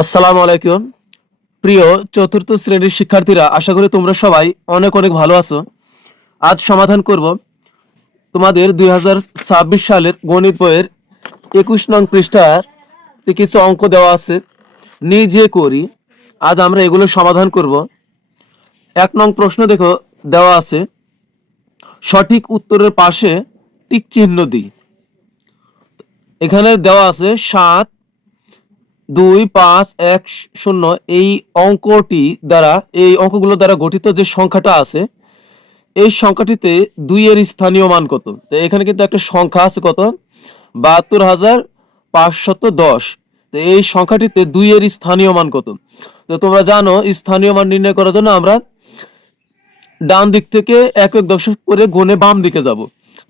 আসসালামু আলাইকুম। প্রিয় চতুর্থ শ্রেণীর শিক্ষার্থীরা, আশা করি তোমরা সবাই অনেক অনেক ভালো আছো। আজ সমাধান করব তোমাদের 2026 সালের গণিত বইয়ের 21 নং পৃষ্ঠার কিছু অঙ্ক দেওয়া আছে, নিজে করি। আজ আমরা এগুলো সমাধান করব। 1 নং প্রশ্ন দেখো, দেওয়া আছে সঠিক উত্তরের পাশে টিক চিহ্ন দিই। এখানে দেওয়া আছে 7 2 5 1 0। এই অঙ্কগুলো দ্বারা গঠিত যে সংখ্যাটা আছে, এই সংখ্যাটিতে 2 এর স্থানীয় মান কত? তো এখানে কিন্তু একটা সংখ্যা আছে, কত? 72,510। তো এই সংখ্যাটিতে 2 এর স্থানীয় মান কত? তো তোমরা জানো, স্থানীয় মান নির্ণয় করার জন্য আমরা ডান দিক থেকে একক দশক করে গুণে বাম দিকে যাব।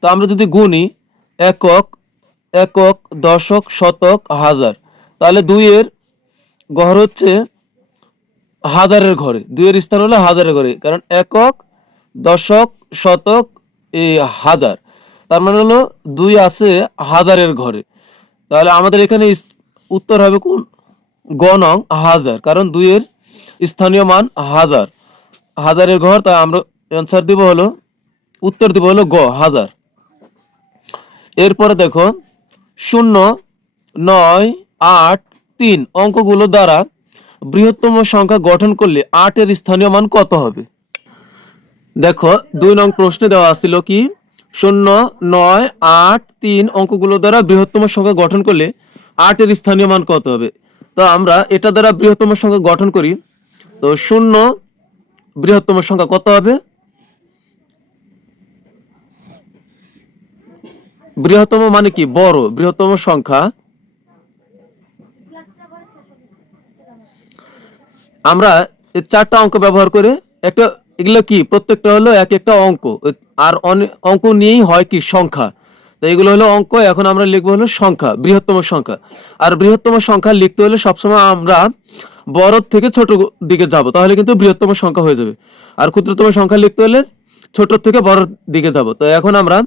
তো আমরা যদি গুনি একক, একক, দশক, শতক, হাজার, তাহলে 2 এর ঘর হচ্ছে হাজারের ঘরে, 2 এর স্থান হলো হাজারের ঘরে, কারণ একক, দশক, শতক, এই হাজার, তার মানে হলো 2 আছে হাজারের ঘরে। তাহলে আমাদের এখানে উত্তর হবে কোন? গ নং, হাজার, কারণ 2 এর স্থানীয় মান হাজার, হাজারের ঘর। তাই আমরা অ্যান্সার দিব হলো, উত্তর দিব হলো গ, হাজার। এরপরে দেখো 0, 9, 8, 3 অঙ্কগুলো দ্বারা বৃহত্তম সংখ্যা গঠন করলে 8 এর স্থানীয় মান কত হবে? দেখো 2 নং প্রশ্নে দেওয়া ছিল কি 0, 9, 8, 3 অঙ্কগুলো দ্বারা বৃহত্তম সংখ্যা গঠন করলে 8 এর স্থানীয় মান কত হবে? তো আমরা এটা দ্বারা বৃহত্তম সংখ্যা গঠন করি। তো 0 বৃহত্তম সংখ্যা কত হবে? বৃহত্তম মানে কি? বড় বৃহত্তম সংখ্যা। আমরা এই 4টা অঙ্ক ব্যবহার করে একটা, এগুলো কি প্রত্যেকটা হলো এক একটা অঙ্ক, আর অঙ্ক নিয়েই হয় কি সংখ্যা। তো এগুলো হলো অঙ্ক। এখন আমরা লিখবো হলো সংখ্যা, বৃহত্তম সংখ্যা। আর বৃহত্তম সংখ্যা লিখতে হলে সবসময় আমরা বড় থেকে ছোট দিকে যাব, তাহলে কিন্তু বৃহত্তম সংখ্যা হয়ে যাবে। আর ক্ষুদ্রতম সংখ্যা লিখতে হলে ছোট থেকে বড় দিকে যাব। তো এখন আমরা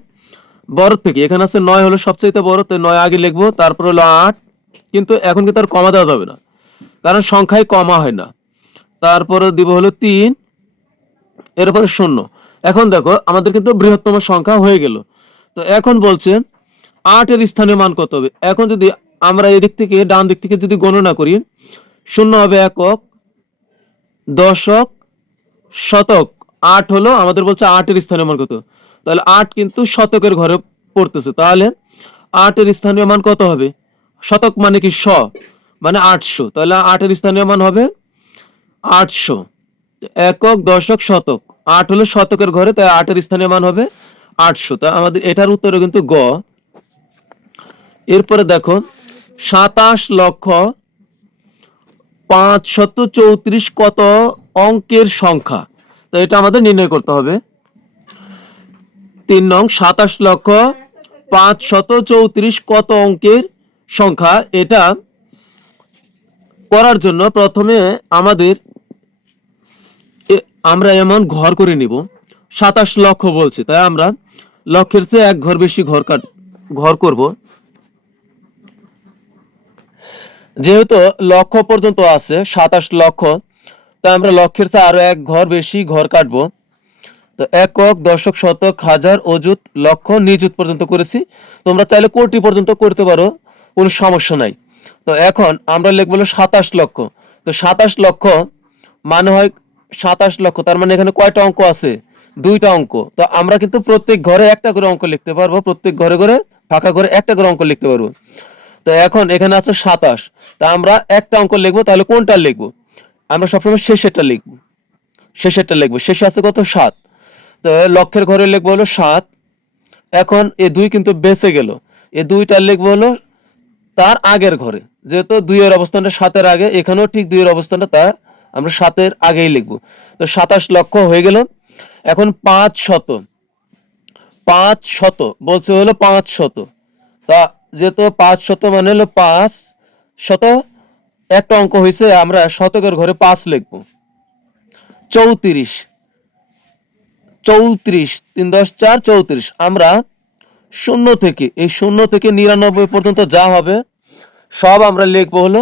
বড় থেকে, এখানে আছে 9 হলো সবচেয়ে বড়, তো 9 আগে লিখবো, তারপর হলো 8। কিন্তু এখন কিন্তু আর কমা দেওয়া যাবে না, কারণ সংখ্যায় কমা হয় না। তারপরে দিব হলো 3, এরপরে 0। এখন দেখো আমাদের কিন্তু বৃহত্তম সংখ্যা হয়ে গেল। তো এখন বলছে 8 এর স্থানীয় মান কত হবে? এখন যদি আমরা এদিক থেকে ডান দিক থেকে যদি গণনা করি, 0 হবে একক, দশক, শতক, 8 হলো আমাদের বলছে 8 এর স্থানীয় মান কত? তাহলে 8 কিন্তু শতকের ঘরে পড়তেছে, তাহলে 8 এর স্থানীয় মান কত হবে? শতক মানে কি? মানে 800, তাহলে 8 এর স্থানীয় মান হবে 800। একক, দশক, শতক, 8 হলো শতকের ঘরে, তাই 8 এর স্থানীয় মান হবে 800। তা আমাদের এটার উত্তর কিন্তু গ। এরপরে দেখো 27,534 কত অঙ্কের সংখ্যা? তো এটা আমাদের নির্ণয় করতে হবে। 3 নং 27,534 কত অঙ্কের সংখ্যা? এটা করার জন্য প্রথমে আমরা এমন ঘর করে নিব। 27 লক্ষ বলছে, তাই আমরা লক্ষের চেয়ে এক ঘর বেশি ঘর করব। যেহেতু লক্ষ পর্যন্ত আছে 27 লক্ষ, তাই আমরা লক্ষের চেয়ে আরো এক ঘর বেশি ঘর কাটবো। তো একক, দশক, শতক, হাজার, অযুত, লক্ষ, নিযুত পর্যন্ত করেছি। তোমরা চাইলে কোটি পর্যন্ত করতে পারো, কোনো সমস্যা নাই। তো এখন আমরা লিখবো 27 লক্ষ। তো 27 লক্ষ মানে হয় 27 লক্ষ, তার মানে এখানে কয়টা অঙ্ক আছে? 2টা অঙ্ক। তো আমরা কিন্তু প্রত্যেক ঘরে একটা করে অঙ্ক লিখতে পারবো, প্রত্যেক ঘরে ঘরে ফাঁকা করে একটা করে অঙ্ক লিখতে পারবো। তো এখন এখানে আছে 27, তা আমরা একটা অঙ্ক লিখবো, তাহলে কোনটা লিখবো? আমরা সবসময় শেষেরটা লিখবো, শেষে আছে কত? 7। তো লক্ষের ঘরে লিখবো হলো 7। এখন এই 2 কিন্তু বেঁচে গেল, এই 2টা লিখবো হলো তার আগের ঘরে, যেহেতু 2 এর অবস্থানটা 7-এর আগে, এখানেও ঠিক 2 এর অবস্থানটা তার আমরা 7-এর আগেই লিখবো। তো 27 লক্ষ হয়ে গেল। এখন 500 বলছে হলো 500। তা যেহেতু 500 মানে হলো 500, একটা অঙ্ক হয়েছে, আমরা শতকের ঘরে 5 লিখবো। 34, 3 10 4 34। আমরা শূন্য থেকে 99 পর্যন্ত যা হবে সব আমরা লিখবো হলো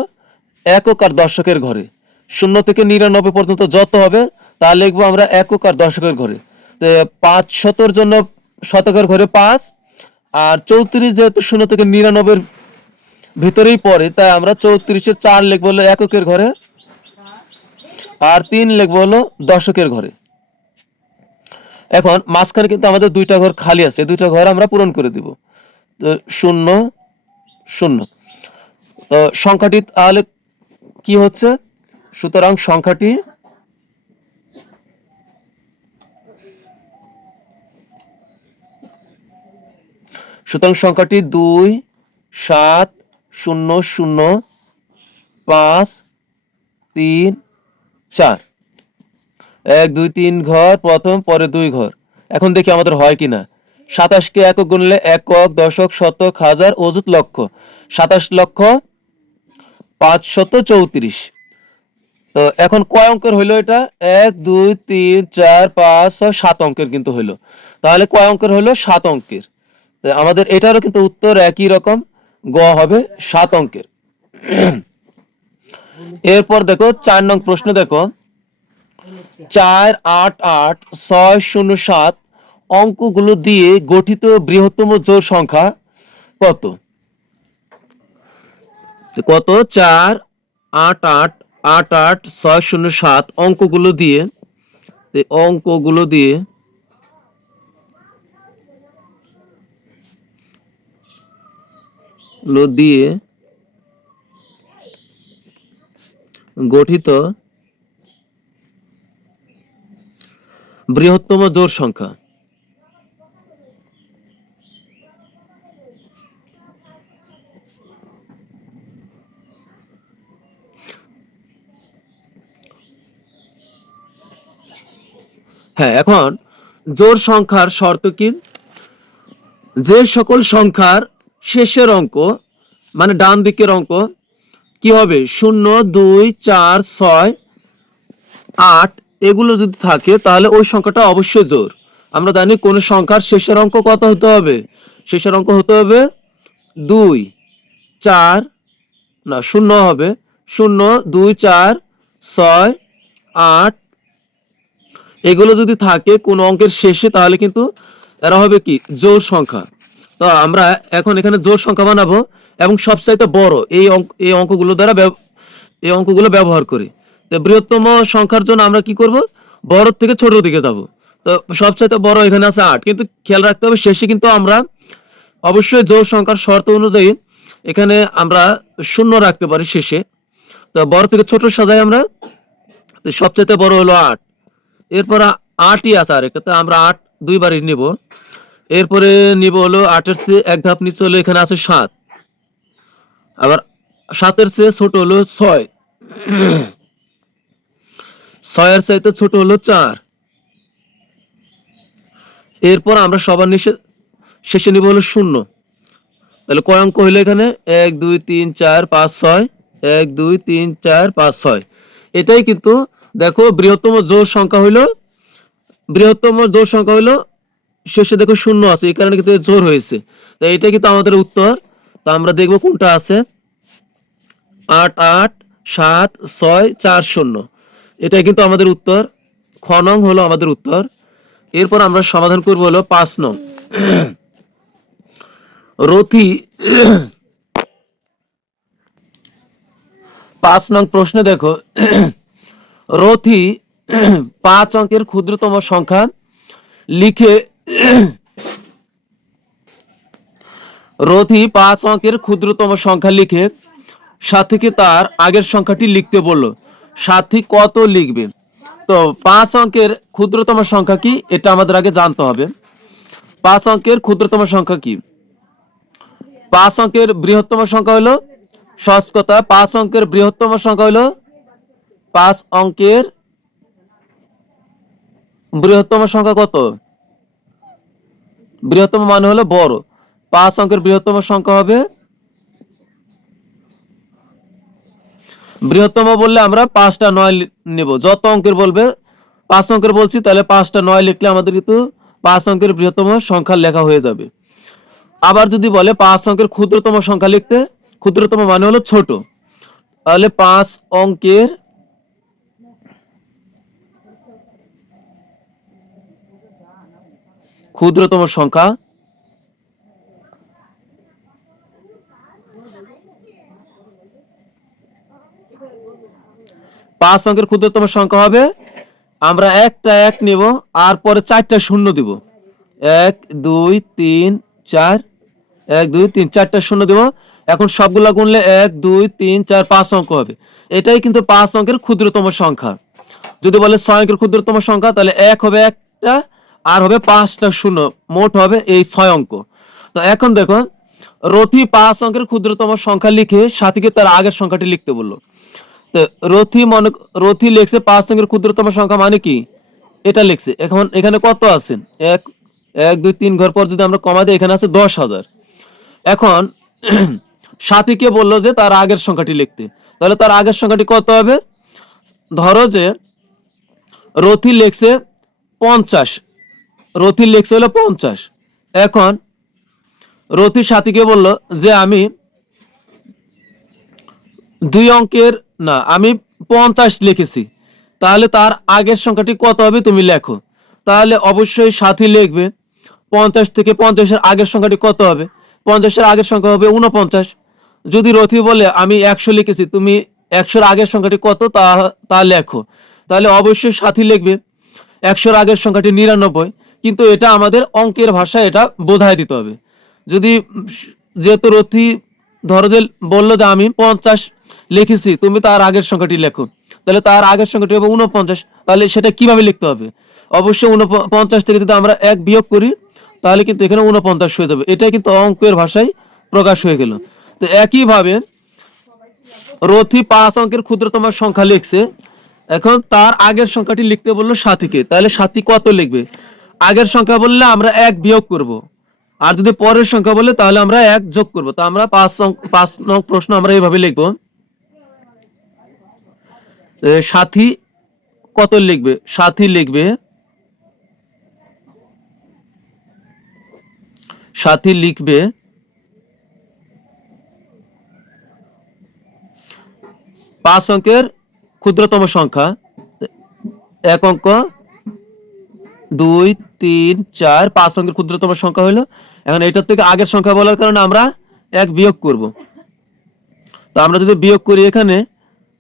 একক আর দশকের ঘরে। 0 থেকে 99 পর্যন্ত যত হবে তা লিখবো আমরা একক আর দশকের ঘরে। তো 500 জন্য শতকের ঘরে 5, আর 34 যেহেতু 0 থেকে 99 ভিতরেই পড়ে, তাই আমরা 34-এর 4 লিখবো হলো এককের ঘরে, আর 3 লিখবো হলো দশকের ঘরে। এখন মাঝখানে কিন্তু আমাদের 2টা ঘর খালি আছে, 2টা ঘর আমরা পূরণ করে দিব। তো 0 0। তো সংখ্যাটি তাহলে কি হচ্ছে? সুতরাং সংখ্যাটি সুতরাং সংখ্যাটি 2 7 0 0 5 3 4। 1 2 3 ঘর প্রথম, পরে 2 ঘর। এখন দেখি আমাদের হয় কিনা। 27 কে একক গুনলে একক, দশক, শতক, হাজার, অযুত, লক্ষ। 27 লক্ষ 534। তো এখন কয় অঙ্কের হইলো এটা? 1 2 3 4 5 6 7 অঙ্কের কিন্তু হইলো। তাহলে কয় অঙ্কের হইলো? 7 অঙ্কের। তো আমাদের এটারও কিন্তু উত্তর একই রকম, গ হবে 7 অঙ্কের। এরপর দেখো 4 নং প্রশ্ন দেখো, 4 8 8 6 0 7 অঙ্কগুলো দিয়ে গঠিত বৃহত্তম জোড় সংখ্যা কত? কত? 4 8 8 8 8 6 0 7 অঙ্কগুলো দিয়ে গঠিত বৃহত্তম জোড় সংখ্যা। হ্যাঁ, এখন জোড় সংখ্যার শর্ত কি? যে সকল সংখ্যার শেষের অঙ্ক মানে ডান দিকের অঙ্ক কি হবে? 0 2 4 6 8 এগুলো যদি থাকে তাহলে ওই সংখ্যাটা অবশ্যই জোড়। আমরা জানি কোন সংখ্যার শেষের অঙ্ক কত হতে হবে? শেষের অঙ্ক হতে হবে 2 4, না 0 হবে, 0 2 4 6 8 এগুলো যদি থাকে কোন অঙ্কের শেষে তাহলে কিন্তু এরা হবে কি? জোড় সংখ্যা। তো আমরা এখন এখানে জোড় সংখ্যা বানাবো এবং সবচাইতে বড় এই অঙ্কগুলো দ্বারা এই অঙ্কগুলো ব্যবহার করি। তো বৃহত্তম সংখ্যার জন্য আমরা কি করব? বড় থেকে ছোট দিকে যাব। তো সবচাইতে বড় এখানে আছে 8, কিন্তু খেয়াল রাখতে হবে শেষে কিন্তু আমরা অবশ্যই জোড় সংখ্যার শর্ত অনুযায়ী এখানে আমরা 0 রাখতে পারি শেষে। তো বড় থেকে ছোট সাজাই আমরা। তো সবচাইতে বড় হলো 8, এরপর 8ই আছে আরেকটা, তো আমরা 8 দুইবারই নিব। এরপরে নিব হলো 8-এর চেয়ে এক ধাপ নিচে হলো এখানে আছে 7, আবার 7-এর চেয়ে ছোট হলো 6, 6-এর চাইতে ছোট হলো 4। এরপর আমরা সবার শেষে নিব হলো 0। তাহলে কয় অঙ্ক হইলো এখানে? 1 2 3 4 5 6, 1 2 3 4 5 6। এটাই কিন্তু দেখো বৃহত্তম জোড় সংখ্যা হইলো, শেষে দেখো 0 আছে, এই কারণে কিন্তু জোড় হয়েছে। তো এটা কিন্তু আমাদের উত্তর। তো আমরা দেখব কোনটা আছে। 8 8 7 6 4 0, এটাই কিন্তু আমাদের উত্তর। খ নং হলো আমাদের উত্তর। এরপর আমরা সমাধান করব হলো 5 নং। রথি 5 নং প্রশ্ন দেখো, রথি 5 অঙ্কের ক্ষুদ্রতম সংখ্যা লিখে রথি 5 অঙ্কের ক্ষুদ্রতম সংখ্যা লিখে সাথীকে তার আগের সংখ্যাটি লিখতে বললো। সাথী কত লিখবে? তো 5 অঙ্কের ক্ষুদ্রতম সংখ্যা কি এটা আমাদের আগে জানতে হবে। 5 অঙ্কের ক্ষুদ্রতম সংখ্যা কি? 5 অঙ্কের বৃহত্তম সংখ্যা হলো, সহজ কথা, 5 অঙ্কের বৃহত্তম সংখ্যা হলো 5 অঙ্কের বৃহত্তম সংখ্যা কত? বৃহত্তম মানে হলো বড়। 5 অঙ্কের বৃহত্তম সংখ্যা হবে, বৃহত্তম বললে আমরা 5টা 9 নেব। যত অঙ্কের বলবে, 5 অঙ্কের বলছি তাহলে 5টা 9 লিখলে আমাদের কিন্তু 5 অঙ্কের বৃহত্তম সংখ্যা লেখা হয়ে যাবে। আবার যদি বলে 5 অঙ্কের ক্ষুদ্রতম সংখ্যা লিখতে, ক্ষুদ্রতম মানে হলো ছোট, তাহলে 5 অঙ্কের ক্ষুদ্রতম সংখ্যা 5 অঙ্কের ক্ষুদ্রতম সংখ্যা হবে, আমরা একটা 1 নেব আর পরে 4টা শূন্য দিব। 1 2 3 4, 1 2 3 4টা শূন্য দেব। এখন সবগুলা গুনলে 1 2 3 4 5 অঙ্ক হবে। এটাই কিন্তু 5 অঙ্কের ক্ষুদ্রতম সংখ্যা। যদি বলে 6 অঙ্কের ক্ষুদ্রতম সংখ্যা, তাহলে 1 হবে একটা আর হবে 5টা শূন্য, মোট হবে এই 6 অঙ্ক। তো এখন দেখো, রথি 5 অঙ্কের ক্ষুদ্রতম সংখ্যা লিখে সাথীকে তার আগের সংখ্যাটি লিখতে বললো। তো রথি লিখছে 5 অঙ্কের ক্ষুদ্রতম সংখ্যা মানে কি, এটা লিখছে। এখন এখানে কত আছেন, 1 1 2 3 ঘর পর যদি আমরা কমা দিই, এখানে আছে 10,000। এখন সাথীকে বললো যে তার আগের সংখ্যাটি লিখতে, তাহলে তার আগের সংখ্যাটি কত হবে? ধরো যে রথি লিখছে 50, রথি লিখছে হলো 50। এখন রথির সাথীকে বললো যে আমি 2 অঙ্কের না, আমি 50 লিখেছি, তাহলে তার আগের সংখ্যাটি কত হবে তুমি লেখো। তাহলে অবশ্যই সাথী লিখবে 50 থেকে 50 এর আগের সংখ্যাটি কত হবে, 50 এর আগের সংখ্যা হবে 49। যদি রথি বলে আমি 100 লিখেছি, তুমি 100 এর আগের সংখ্যাটি কত তা লেখো, তাহলে অবশ্যই সাথী লিখবে 100 এর আগের সংখ্যাটি 99। কিন্তু এটা আমাদের অঙ্কের ভাষায় এটা বোঝায় দিতে হবে। যদি যেহেতু রথি ধরো যে বললো যে আমি 50 লিখেছি, তুমি তার আগের সংখ্যাটি লেখো, তাহলে তার আগের সংখ্যাটি হবে 49। তাহলে সেটা কিভাবে লিখতে হবে? অবশ্যই 49 থেকে যদি আমরা 1 বিয়োগ করি, তাহলে কিন্তু এখানে 49 হয়ে যাবে। এটাই কিন্তু অঙ্কের ভাষায় প্রকাশ হয়ে গেল। তো একইভাবে রথি 5 অঙ্কের ক্ষুদ্রতম সংখ্যা লিখছে, এখন তার আগের সংখ্যাটি লিখতে বললো সাথীকে, তাহলে সাথী কত লিখবে? আগের সংখ্যা বললে আমরা 1 বিয়োগ করব, আর যদি পরের সংখ্যা বলে তাহলে আমরা 1 যোগ করব। তো আমরা 5 নং প্রশ্ন আমরা এইভাবে লিখব। সাথী কত লিখবে? সাথী লিখবে 5 অঙ্কের ক্ষুদ্রতম সংখ্যা, 1 অঙ্ক 2 3 4, 5 অঙ্কের ক্ষুদ্রতম সংখ্যা হলো। এখন এটার থেকে আগের সংখ্যা বলার কারণে আমরা 1 বিয়োগ করব। তো আমরা যদি বিয়োগ করি এখানে,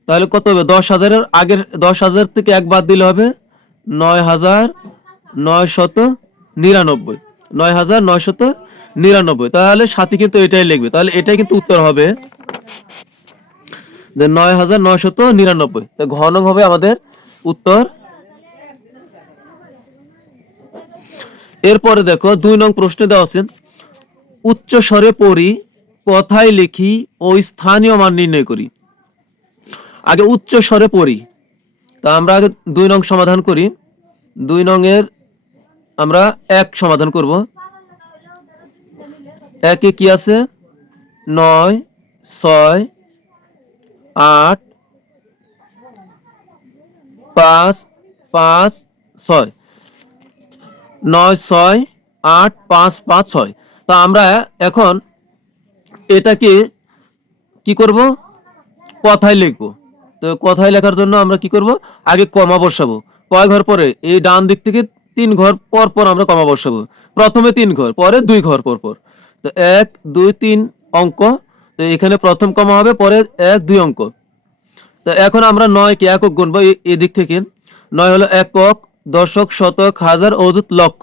তাহলে কত হবে? 10,000 এর আগের 10,000 থেকে 1 বাদ দিলে হবে 9,999, 9,999। তাহলে সাথী কিন্তু এটাই লিখবে, তাহলে এটাই কিন্তু উত্তর হবে যে 9,999। তো ঘ নং হবে আমাদের উত্তর। এরপরে দেখো 2 নং প্রশ্নে দেওয়া আছে উচ্চ স্বরে পড়ি, কথায় লিখি ও স্থানীয় মান নির্ণয় করি। আগে উচ্চ স্বরে পড়ি, তা আমরা আগে 2 নং সমাধান করি। 2 নং এর আমরা 1 সমাধান করব। 1 এ কি আছে? 9 6 8 5 5 6, 9 6 8 5 5 6। তা আমরা এখন এটাকে কি করব? কথায় লিখব। তো কথায় লেখার জন্য আমরা কি করব? আগে কমা বসাবো। কয় ঘর পরে? এই ডান দিক থেকে 3 ঘর পর পর আমরা কমা বসাবো। প্রথমে 3 ঘর, পরে 2 ঘর পর পর। তো 1 2 3 অঙ্ক, তো এখানে প্রথম কমা হবে, পরে 1 2 অঙ্ক। তো এখন আমরা 9 কে একক গুনবো এই দিক থেকে। 9 হলো একক, দশক, শতক, হাজার, অযুত, লক্ষ।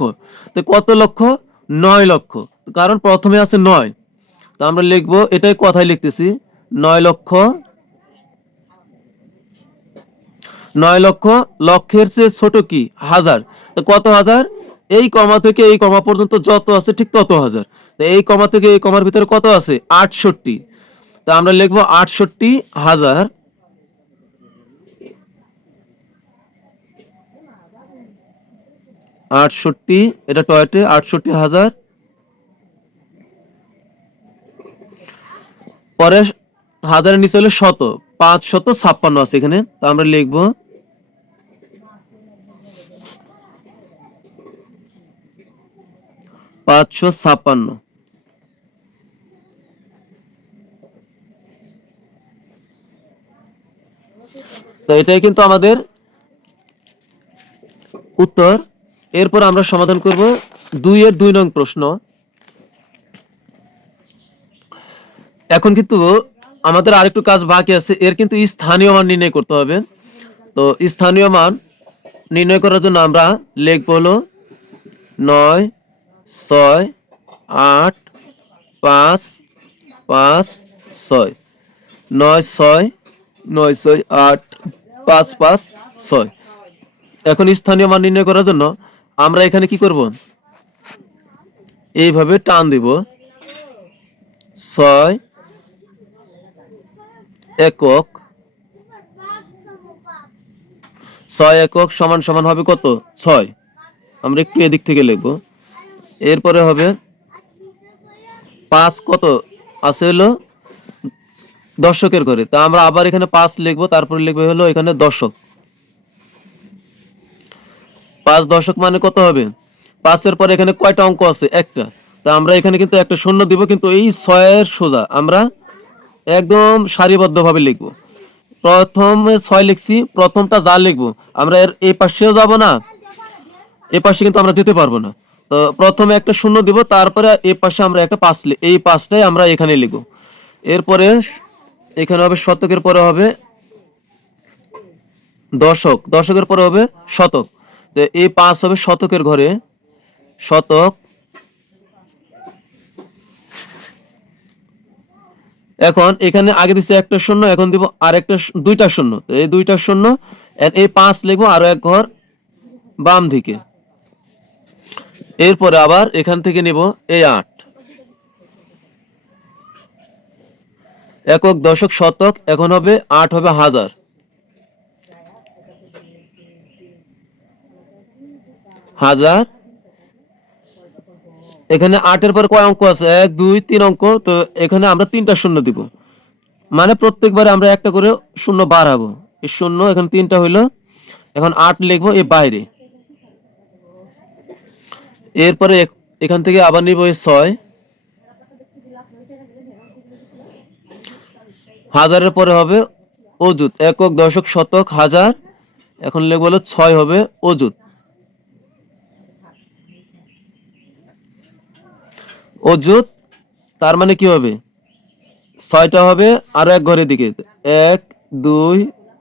তো কত লক্ষ? 9 লক্ষ। কারণ প্রথমে আছে 9। তো আমরা লিখবো, এটাই কথায় লিখতেছি, 9 লক্ষ। 9 লক্ষ, লক্ষের চেয়ে ছোট কি? হাজার। তো কত হাজার? এই কমা থেকে এই কমা পর্যন্ত যত আছে ঠিক তত হাজার। তো এই কমা থেকে এই কমার ভিতরে কত আছে? 68। তো আমরা লিখবো 68,000। 68, এটা টয়টে 68,000। পরে হাজারের নিচে হলো শত, 556 আছে এখানে। তো আমরা লিখবো 556। তো এটাই কিন্তু আমাদের উত্তর। এরপর আমরা সমাধান করব 2 এর 2 নং প্রশ্ন। এখন কিন্তু আমাদের আরেকটু কাজ বাকি আছে, এর কিন্তু স্থানীয় মান নির্ণয় করতে হবে। তো স্থানীয় মান নির্ণয় করার জন্য আমরা লিখব হলো 9 6 8 5 5 6, 9 6 9 6 8 5 5 6। এখন স্থানীয় মান নির্ণয় করার জন্য আমরা এখানে কি করব, এইভাবে টান দিব, 6 একক, 6 একক সমান সমান হবে কত, 6। আমরা একটু এদিক থেকে লিখব। এরপরে হবে 5 কত আছে হলো দশকের ঘরে, তা আমরা আবার এখানে 5 লিখবো, তারপরে লিখবে হলো এখানে দশক। 5 দশক মানে কত হবে, 5 এর পরে এখানে কয়টা অঙ্ক আছে, একটা। তা আমরা এখানে কিন্তু একটা শূন্য দিব, কিন্তু এই 6 এর সোজা আমরা একদম সারিবদ্ধভাবে লিখবো। প্রথমে 6 লিখছি, প্রথমটা যা লিখবো আমরা এর এই পাশেও যাব না, এই পাশে কিন্তু আমরা যেতে পারবো না। তো প্রথমে একটা শূন্য দিব, তারপরে এই পাশে আমরা একটা 5, এই 5টাই আমরা এখানে লিখবো। এরপরে এখানে হবে শতকের পরে হবে দশক, দশকের পরে হবে শতক। তো এই 5 হবে শতকের ঘরে, শতক। এখন এখানে আগে দিচ্ছে একটা শূন্য, এখন দিব আরেকটা দুইটা শূন্য, তো এই দুইটা শূন্য, এই 5 লিখবো আরো এক ঘর বাম দিকে। এরপরে আবার এখান থেকে নিব এই 8, একক দশক শতক, এখন হবে 8 হবে হাজার। হাজার, এখানে 8 এর পর কয় অঙ্ক আছে, 1 2 3 অঙ্ক, তো এখানে আমরা 3টা শূন্য দিব, মানে প্রত্যেকবারে আমরা একটা করে শূন্য বাড়াবো। এই শূন্য এখানে 3টা হইলো, এখন 8 লিখবো এই বাইরে। এরপরে এখান থেকে আবার নিব এই 6, হাজারের পরে হবে অযুত, একক দশক শতক হাজার, এখন লিখবো হলো 6 হবে অযুত। অযুত তার মানে কি হবে, 6টা হবে আরো এক ঘরের দিকে, 1 2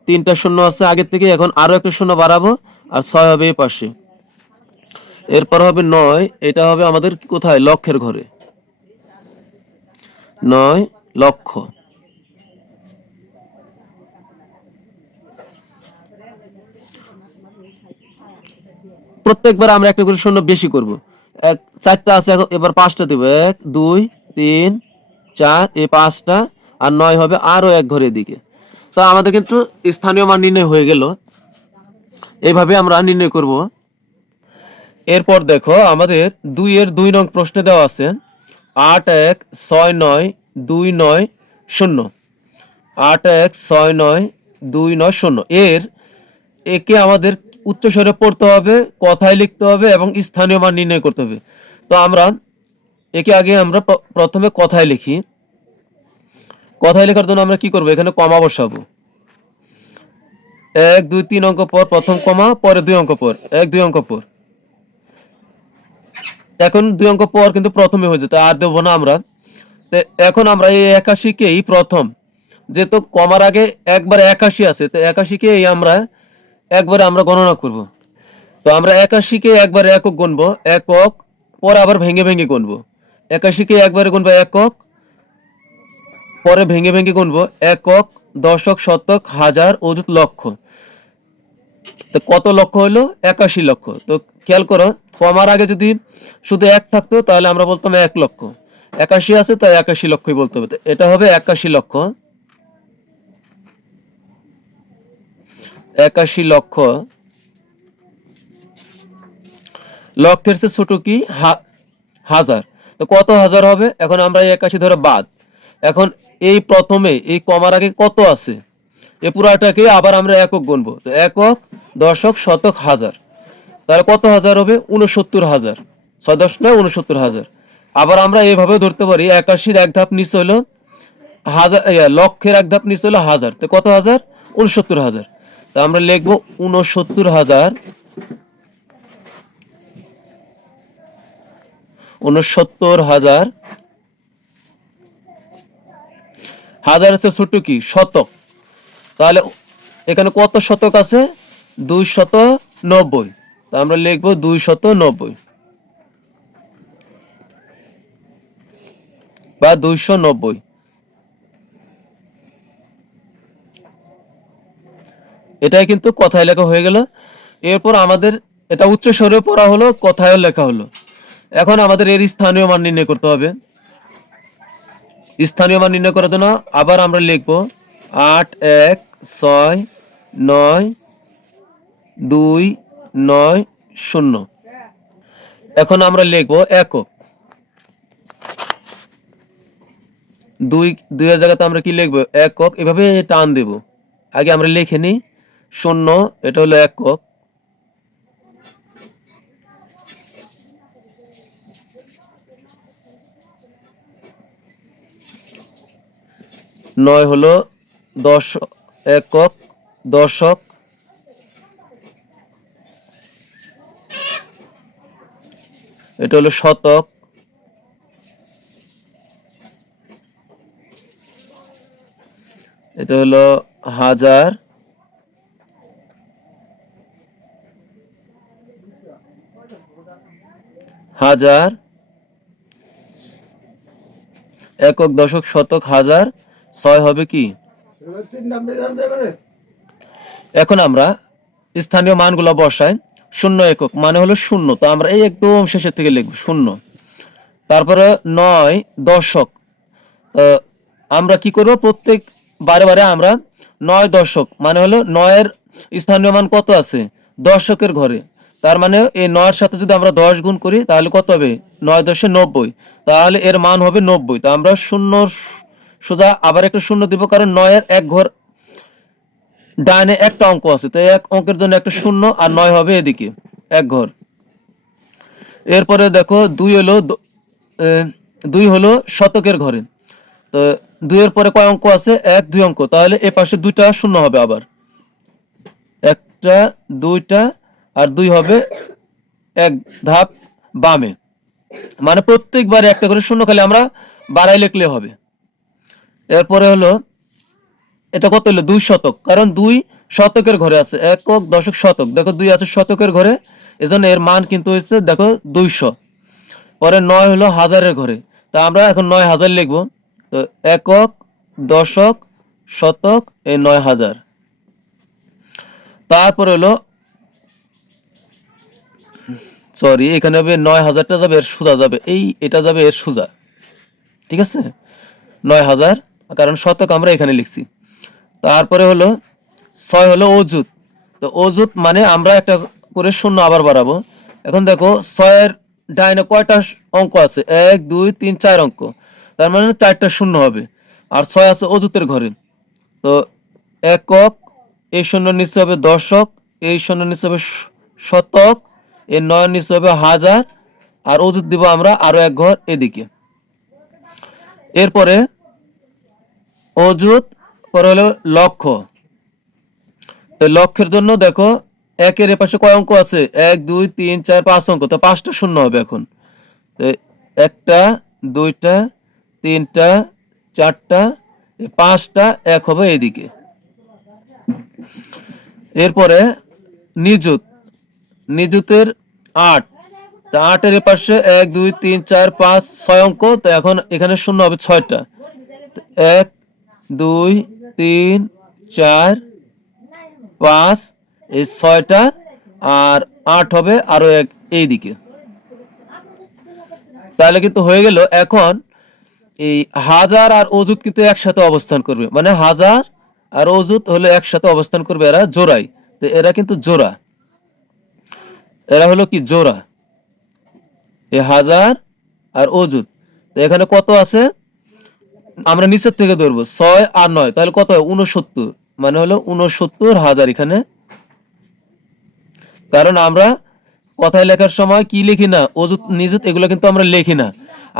3টা শূন্য আছে আগের থেকে, এখন আরো একটা শূন্য বাড়াবো, আর 6 হবে এই পাশে। এরপর হবে 9, এটা হবে আমাদের কোথায়, লক্ষের ঘরে, 9 লক্ষ। প্রত্যেকবার আমরা একটা করে শূন্য বেশি করব, 4টা আছে এবার 5টা দেব, 1 2 3 4, এই 5টা, আর 9 হবে আরো এক ঘরের দিকে। তো আমাদের কিন্তু স্থানীয় মান নির্ণয় হয়ে গেল, এইভাবে আমরা নির্ণয় করব। এরপর দেখো আমাদের 2 এর 2 নং প্রশ্নে দেওয়া আছে 8 1 6 9 2 9 0, 8 1 6 9 2 9 0। একে আমাদের উচ্চস্বরে পড়তে হবে, কথায় লিখতে হবে এবং স্থানীয় মান নির্ণয় করতে হবে। তো আমরা একে আগে আমরা প্রথমে কথায় লিখি। কথায় লেখার জন্য আমরা কি করব, এখানে কমা বসাবো, 1 2 3 অঙ্ক পর প্রথম কমা, পরে 2 অঙ্ক পর, 1 2 অঙ্ক পর। এখন 2 অঙ্ক পর কিন্তু প্রথমে হয়ে যেত, আর দেবো না আমরা। তো এখন আমরা এই 81 কেই প্রথম, যেহেতু কমার আগে একবার 81 আছে, তো 81 কে আমরা একবারে আমরা গণনা করব। তো আমরা 81 কে একবারে একক গুনবো, একক, পরে আবার ভেঙে ভেঙে গুনবো। 81 কে একবারে গুনবো একক, পরে ভেঙে ভেঙে গুনবো একক দশক শতক হাজার অযুত লক্ষ। তো কত লক্ষ হলো, 81 লক্ষ। তো খেয়াল করো, কমার আগে যদি শুধু 1 থাকতো তাহলে আমরা বলতাম 1 লক্ষ, 81 আছে তাই 81 লক্ষই বলতে হবে। এটা হবে 81 লক্ষ, 81 লক্ষ। লক্ষের চেয়ে ছোট কি, হাজার। তো কত হাজার হবে, এখন আমরা 81 ধরে বাদ। এখন এই প্রথমে এই কমার আগে কত আছে, এই পুরাটাকে আবার আমরা একক গুনবো, তো একক দশক শতক হাজার, তাহলে কত হাজার হবে, 69,000, 6 10 নয় 69,000। আবার আমরা এইভাবে ধরতে পারি 81-র এক ধাপ নিচে হলো হাজার, লক্ষের এক ধাপ নিচে হলো হাজার, তো কত হাজার, ৬৯,০০০। তা আমরা লিখবো ৬৯,০০০। ৬৯,০০০। হাজার আছে ছোট কি শতক, তাহলে এখানে কত শতক আছে? ২৯০। তা আমরা লিখবো ২৯০ বা ২৯০। এটাই কিন্তু কথায় লেখা হয়ে গেল। এরপর আমাদের এটা উচ্চ স্বরে পড়া হলো, কথায়ও লেখা হলো। এখন আমাদের এর স্থানীয় মান নির্ণয় করতে হবে। স্থানীয় মান নির্ণয় করার জন্য আবার আমরা লিখবো ৮১৬৯২৯০। এখন আমরা লিখবো একক। দুইয়ের জায়গাতে আমরা কি লিখবো? একক। এভাবে টান দেব। আগে আমরা লিখে নিই। ০, এটা হলো একক। ৯ হলো একক, দশক। এটা হলো শতক। এটা হলো হাজার। হাজার, একক, দশক, শতক, হাজার। ৬ হবে কি? এখন আমরা স্থানীয় মানগুলো বসাই। ০ একক মানে হলো ০, তো আমরা এই একদম শেষের থেকে লিখব ০। তারপরে ৯ দশক। আমরা কি করব? প্রত্যেক বারে বারে আমরা ৯ দশক মানে হলো ৯-এর স্থানীয় মান কত আছে? দশকের ঘরে। তার মানে এই ৯-এর সাথে যদি আমরা ১০ গুণ করি তাহলে কত হবে? ৯×৯০। তাহলে এর মান হবে ৯০। তো আমরা ০ সোজা আবার একটা ০ দিব, কারণ ৯-এর এক ঘর ডানে একটা অঙ্ক আছে, তো এক অঙ্কের জন্য একটা ০ আর ৯ হবে এদিকে এক ঘর। এরপরে দেখো ২ হলো শতকের ঘরে। তো ২-এর পরে কয় অঙ্ক আছে? ১, ২ অঙ্ক। তাহলে এ পাশে ২টা ০ হবে, আবার একটা, ২টা আর ২ হবে এক ধাপ বামে। মানে প্রত্যেকবারে একটা করে ০ খালি আমরা বাড়াই লিখলে হবে। এরপরে হলো এটা কত হলো? ২ শতক, কারণ ২ শতকের ঘরে আছে। একক, দশক, শতক। দেখো ২ আছে শতকের ঘরে, এজন্য এর মান কিন্তু হচ্ছে দেখো ২০০। পরে ৯ হলো হাজারের ঘরে, তা আমরা এখন ৯,০০০ লিখবো। তো একক, দশক, শতক, এই ৯,০০০। তারপরে হলো সরি, এখানে হবে ৯,০০০টা যাবে এর সোজা যাবে, এটা যাবে এর সোজা। ঠিক আছে, ৯,০০০, কারণ শতক আমরা এখানে লিখছি। তারপরে হলো ৬ হলো অযুত। তো অযুত মানে আমরা একটা করে ০ আবার বাড়াবো। এখন দেখো ৬-এর ডাইনে কয়টা অঙ্ক আছে? ১, ২, ৩, ৪ অঙ্ক। তার মানে ৪টা ০ হবে। আর ৬ আছে অযুতের ঘরে। তো একক, এই ০-র নিচে হবে দশক, এই ০-র নিচে হবে শতক, এই ৯-এর নিচে হবে হাজার, আর অযুত দিব আমরা আরো এক ঘর এদিকে। এরপরে অযুত, পরে হলো লক্ষ। তো লক্ষের জন্য দেখো একের এপাশে কয় অঙ্ক আছে? ১, ২, ৩, ৪, ৫ অঙ্ক। তো ৫টা ০ হবে এখন। তো একটা, দুইটা, তিনটা, চারটা, ৫টা এক হবে এইদিকে। এরপরে নিযুত। নিযুতের ৮। তা ৮-এর এপাশে ১, ২, ৩, ৪, ৫, ৬ অঙ্ক। তো এখন এখানে ০ হবে ৬টা। ১, ২, ৩, ৪, ৫, এই ৬টা, আর ৮ হবে আরো এক এইদিকে। তাহলে কিন্তু হয়ে গেল। এখন এই হাজার আর অযুত কিন্তু একসাথে অবস্থান করবে, মানে হাজার আর অযুত হলো একসাথে অবস্থান করবে, এরা জোড়াই। তো এরা কিন্তু জোড়া, এরা হলো কি জোড়া, এই হাজার আর অযুত। তো এখানে কত আছে? আমরা নিচের থেকে ধরবো ৬ আর ৯, তাহলে কত হয়? ৬৯, মানে হলো ৬৯,০০০ এখানে। কারণ আমরা কথায় লেখার সময় কি লিখি না? অযুত, নিযুত এগুলো কিন্তু আমরা লিখি না।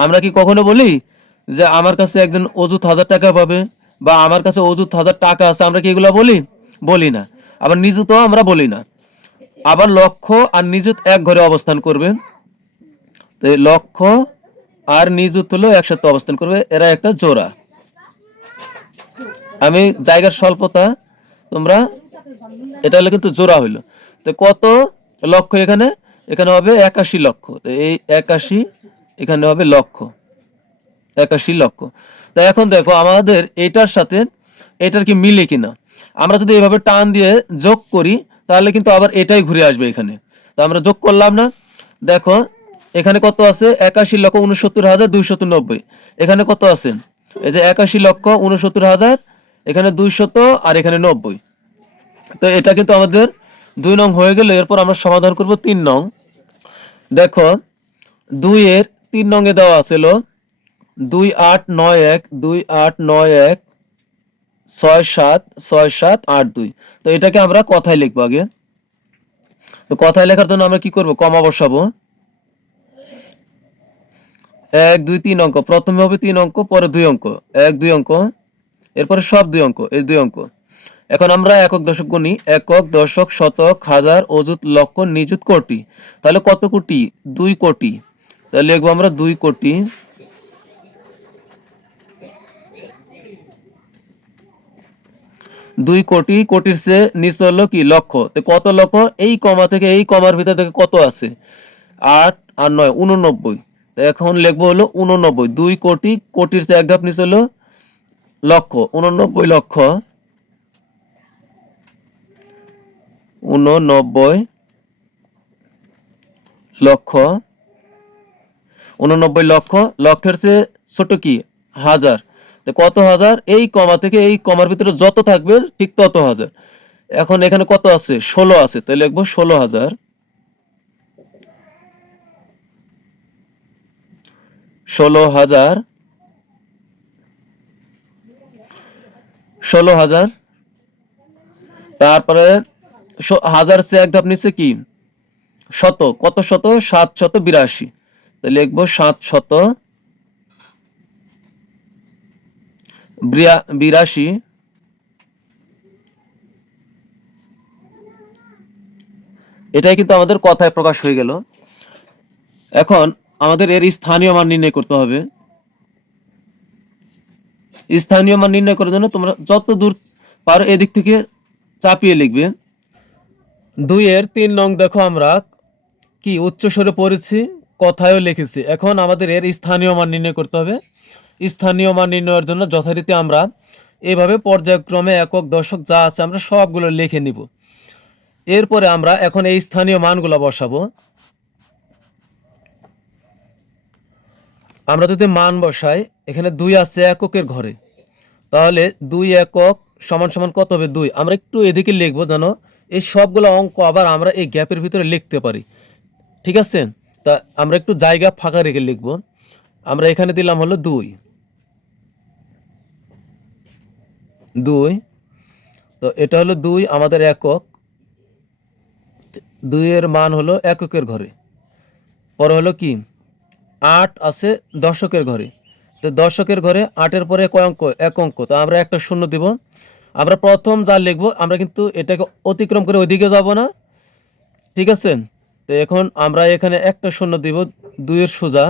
আমরা কি কখনো বলি যে আমার কাছে একজন অযুত ১,০০০ টাকা পাবে, বা আমার কাছে অযুত ১,০০০ টাকা আছে? আমরা কি এগুলো বলি? বলি না, আবার নিযুত আমরা বলি না। আবার লক্ষ আর নিযুত এক ঘরে অবস্থান করবে, তো লক্ষ আর নিযুত হলো একসাথে অবস্থান করবে, এরা একটা জোড়া। আমি জায়গার স্বল্পতা, তোমরা এটা হলো কিন্তু জোড়া হইলো। তো কত লক্ষ এখানে, এখানে হবে 81 লক্ষ। তো এই 81 এখানে হবে লক্ষ, 81 লক্ষ। তো এখন দেখো আমাদের এটার সাথে এটার কি মিলে কিনা। আমরা যদি এইভাবে টান দিয়ে যোগ করি তাহলে কিন্তু আবার এটাই ঘুরে আসবে এখানে। তো আমরা যোগ করলাম না, দেখো এখানে কত আছে, 81,69,290। এখানে কত আছে, এই যে 81,69,000, এখানে 200 আর এখানে 90। তো এটা কিন্তু আমাদের 2 নং হয়ে গেল। এরপর আমরা সমাধান করব 3 নং। দেখো 2 এর 3 নং এ দেওয়া আছিল 2891 2891 676782। তো এটাকে আমরা কথায় লিখবো আগে। তো কথায় লেখার জন্য আমরা কি করব, কমা বসাবো। 1 2 3 অঙ্ক, প্রথমে হবে 3 অঙ্ক, পরে 2 অঙ্ক, 1 2 অঙ্ক, এরপরে সব 2 অঙ্ক, এই 2 অঙ্ক। এখন আমরা একক দশক গুনি, একক দশক শতক হাজার অযুত লক্ষ নিযুত কোটি। তাহলে কত কোটি, 2 কোটি। তাহলে লিখবো আমরা 2 কোটি। 2 কোটি, কোটির চেয়ে নিচে হলো কি লক্ষ। তো কত লক্ষ, এই কমা থেকে এই কমার ভিতর থেকে কত আছে, 8 আর 9 89। তো এখন লিখবো হলো 89। 2 কোটি, কোটির চেয়ে এক ধাপ নিচে হলো লক্ষ, 89 লক্ষ, 89 লক্ষ, 89 লক্ষ, লক্ষের চেয়ে ছোট কি হাজার। তো কত হাজার, এই কমা থেকে এই কমার ভিতরে যত থাকবে ঠিক তত হাজার। এখন এখানে কত আছে, 16 আছে, তাহলে লিখবো 16,000, 16,000, 16,000। তারপরে হাজার সে এক ধাপ নিচে কি শত, কত শত, 782। তাহলে লিখবো 782। এটাই কিন্তু আমাদের কথায় প্রকাশ হয়ে গেল। এখন আমাদের এর স্থানীয় মান নির্ণয় করতে হবে। স্থানীয় মান নির্ণয় করার জন্য তোমরা যত দূর পারো এদিক থেকে চাপিয়ে লিখবে। 2 এর 3 নং দেখো আমরা কি উচ্চস্বরে পড়েছি, কথায়ও লিখেছি। এখন আমাদের এর স্থানীয় মান নির্ণয় করতে হবে। স্থানীয় মান নির্ণয়ের জন্য যথারীতি আমরা এইভাবে পর্যায়ক্রমে একক দশক যা আছে আমরা সবগুলো লিখে নিব। এরপরে আমরা এখন এই স্থানীয় মানগুলো বসাবো। আমরা যদি মান বসাই, এখানে 2 আছে এককের ঘরে, তাহলে 2 একক সমান সমান কত হবে, 2। আমরা একটু এদিকে লিখবো যেন এই সবগুলো অঙ্ক আবার আমরা এই গ্যাপের ভিতরে লিখতে পারি, ঠিক আছে। তা আমরা একটু জায়গা ফাঁকা রেখে লিখব। আমরা এখানে দিলাম হলো 2 2। তো এটা হলো 2 আমাদের একক, 2 এর মান হলো এককের ঘরে। পরে হলো কি 8 আছে দশকের ঘরে। তো দশকের ঘরে 8 এর পরে কয় অঙ্ক, এক অঙ্ক। তো আমরা একটা শূন্য দিব। আমরা প্রথম যা লিখবো আমরা কিন্তু এটাকে অতিক্রম করে ওইদিকে যাব না, ঠিক আছে। তো এখন আমরা এখানে একটা শূন্য দিব 2 এর সোজা,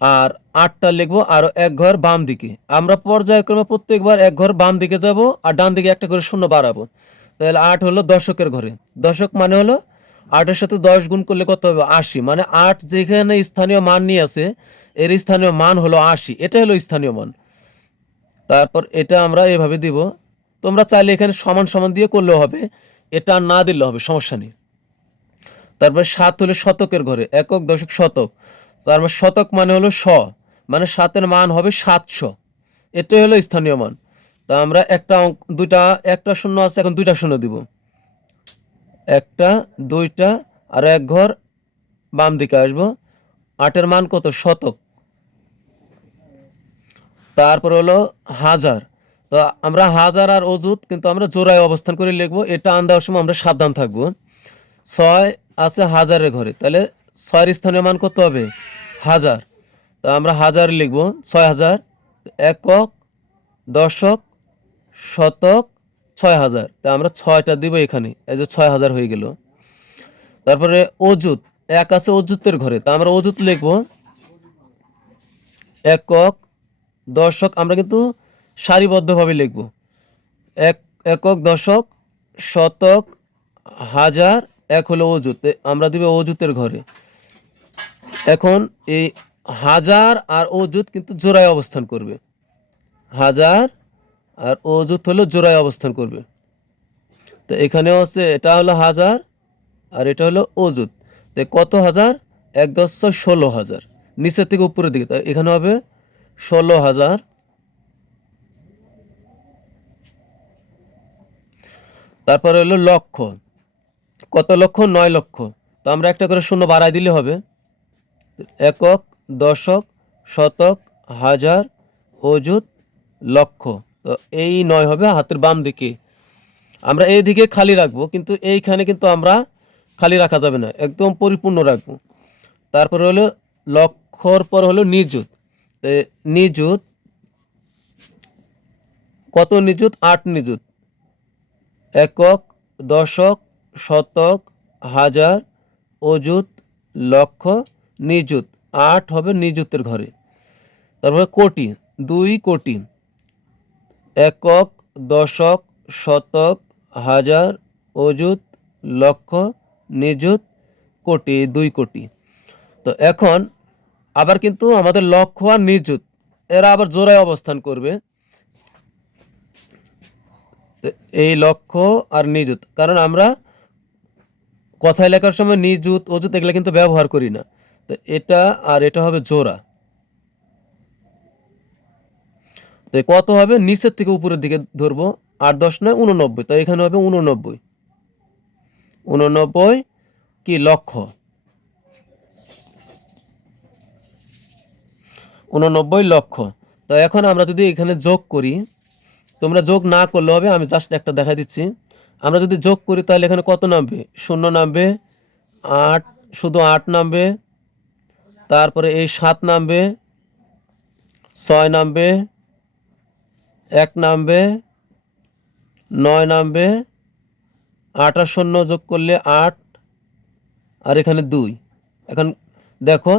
আর 8টা লিখবো আরো এক ঘর বাম দিকে। আমরা পর্যায়ক্রমে প্রত্যেকবার এক ঘর বাম দিকে যাব আর ডান দিকে একটা করে শূন্য বাড়াবো। তাহলে 8 হলো দশকের ঘরে। দশক মানে হলো 8 এর সাথে 10 গুণ করলে কত হবে, 80। মানে 8 যেখানে স্থানীয় মান নিয়ে আছে এর স্থানীয় মান হলো 80, এটা হলো স্থানীয় মান। তারপর এটা আমরা এভাবে দিব। তোমরা চাইলে এখানে সমান সমান দিয়ে করলেও হবে, এটা না দিলেও হবে, সমস্যা নেই। তারপর 7 হলো শতকের ঘরে, একক দশক শতক। তারপর শতক মানে হলো 100, মানে 7 এর মান হবে 700, এটাই হলো স্থানীয় মান। তা আমরা একটা দুইটা, একটা শূন্য আছে, এখন দুইটা শূন্য দিব, একটা দুইটা আর এক ঘর বাম দিকে আসবো। 8 এর মান কত, শতক। তারপর হলো হাজার। তো আমরা হাজার আর অযুত কিন্তু আমরা জোড়ায় অবস্থান করে লিখবো, এটা আন দেওয়ার সময় আমরা সাবধান থাকবো। 6 আছে হাজারের ঘরে, তাহলে 6 এর স্থানীয় মান কত হবে, হাজার। তা আমরা হাজার লিখবো, 6000। একক দশক শতক 6000, তা আমরা 6টা দিব এখানে, এই যে 6000 হয়ে গেল। তারপরে অযুত, এক আছে অযুতের ঘরে, তা আমরা অযুত লিখব একক, দশক, আমরা কিন্তু সারিবদ্ধভাবে লিখব। একক, দশক, শতক, হাজার, এক হলো অযুত, আমরা দিব অযুতের ঘরে। এখন এই হাজার আর অযুত কিন্তু জোড়ায় অবস্থান করবে, হাজার আর অযুত হলো জোড়ায় অবস্থান করবে। তো এখানেও আছে, এটা হলো হাজার আর এটা হলো অযুত। তো কত হাজার? 1/16,000, নিচের থেকে উপরের দিকে, তাই এখানে হবে 16,000। তারপরে হলো লক্ষ, কত লক্ষ? 9 লক্ষ। তো আমরা একটা করে শূন্য বাড়াই দিলে হবে। একক, দশক, শতক, হাজার, অযুত, লক্ষ। তো এই 9 হবে হাতের বাম দিকে। আমরা এই দিকে খালি রাখবো, কিন্তু এইখানে কিন্তু আমরা খালি রাখা যাবে না, একদম পরিপূর্ণ রাখবো। তারপরে হলো লক্ষর পর হলো নিযুত। নিযুত, কত নিযুত? 8 নিযুত। একক, দশক, শতক, হাজার, অযুত, লক্ষ, নিযুত, 8 হবে নিযুতের ঘরে। তারপরে কোটি, 2 কোটি। একক, দশক, শতক, হাজার, অযুত, লক্ষ, নিযুত, কোটি, 2 কোটি। তো এখন আবার কিন্তু আমাদের লক্ষ আর নিযুত এরা আবার জোড়ায় অবস্থান করবে। এই লক্ষ আর নিযুত, কারণ আমরা কথায় লেখার সময় নিযুত, অযুত এগুলো কিন্তু ব্যবহার করি না। তো এটা আর এটা হবে জোড়া। তো কত হবে? নিচের থেকে উপরের দিকে ধরবো, 8 10 নয় 89, তো এখানে হবে 89। 89 কি? লক্ষ। 89 লক্ষ। তো এখন আমরা যদি এখানে যোগ করি, তোমরা যোগ না করলে হবে, আমি জাস্ট একটা দেখা দিচ্ছি। আমরা যদি যোগ করি তাহলে এখানে কত নামবে? 0 নামবে, 8, শুধু 8 নামবে। তারপরে এই 7 নামবে, 6 নামবে, 1 নামবে, 9 নামবে, 8 আর 0 যোগ করলে 8, আর এখানে 2। এখন দেখো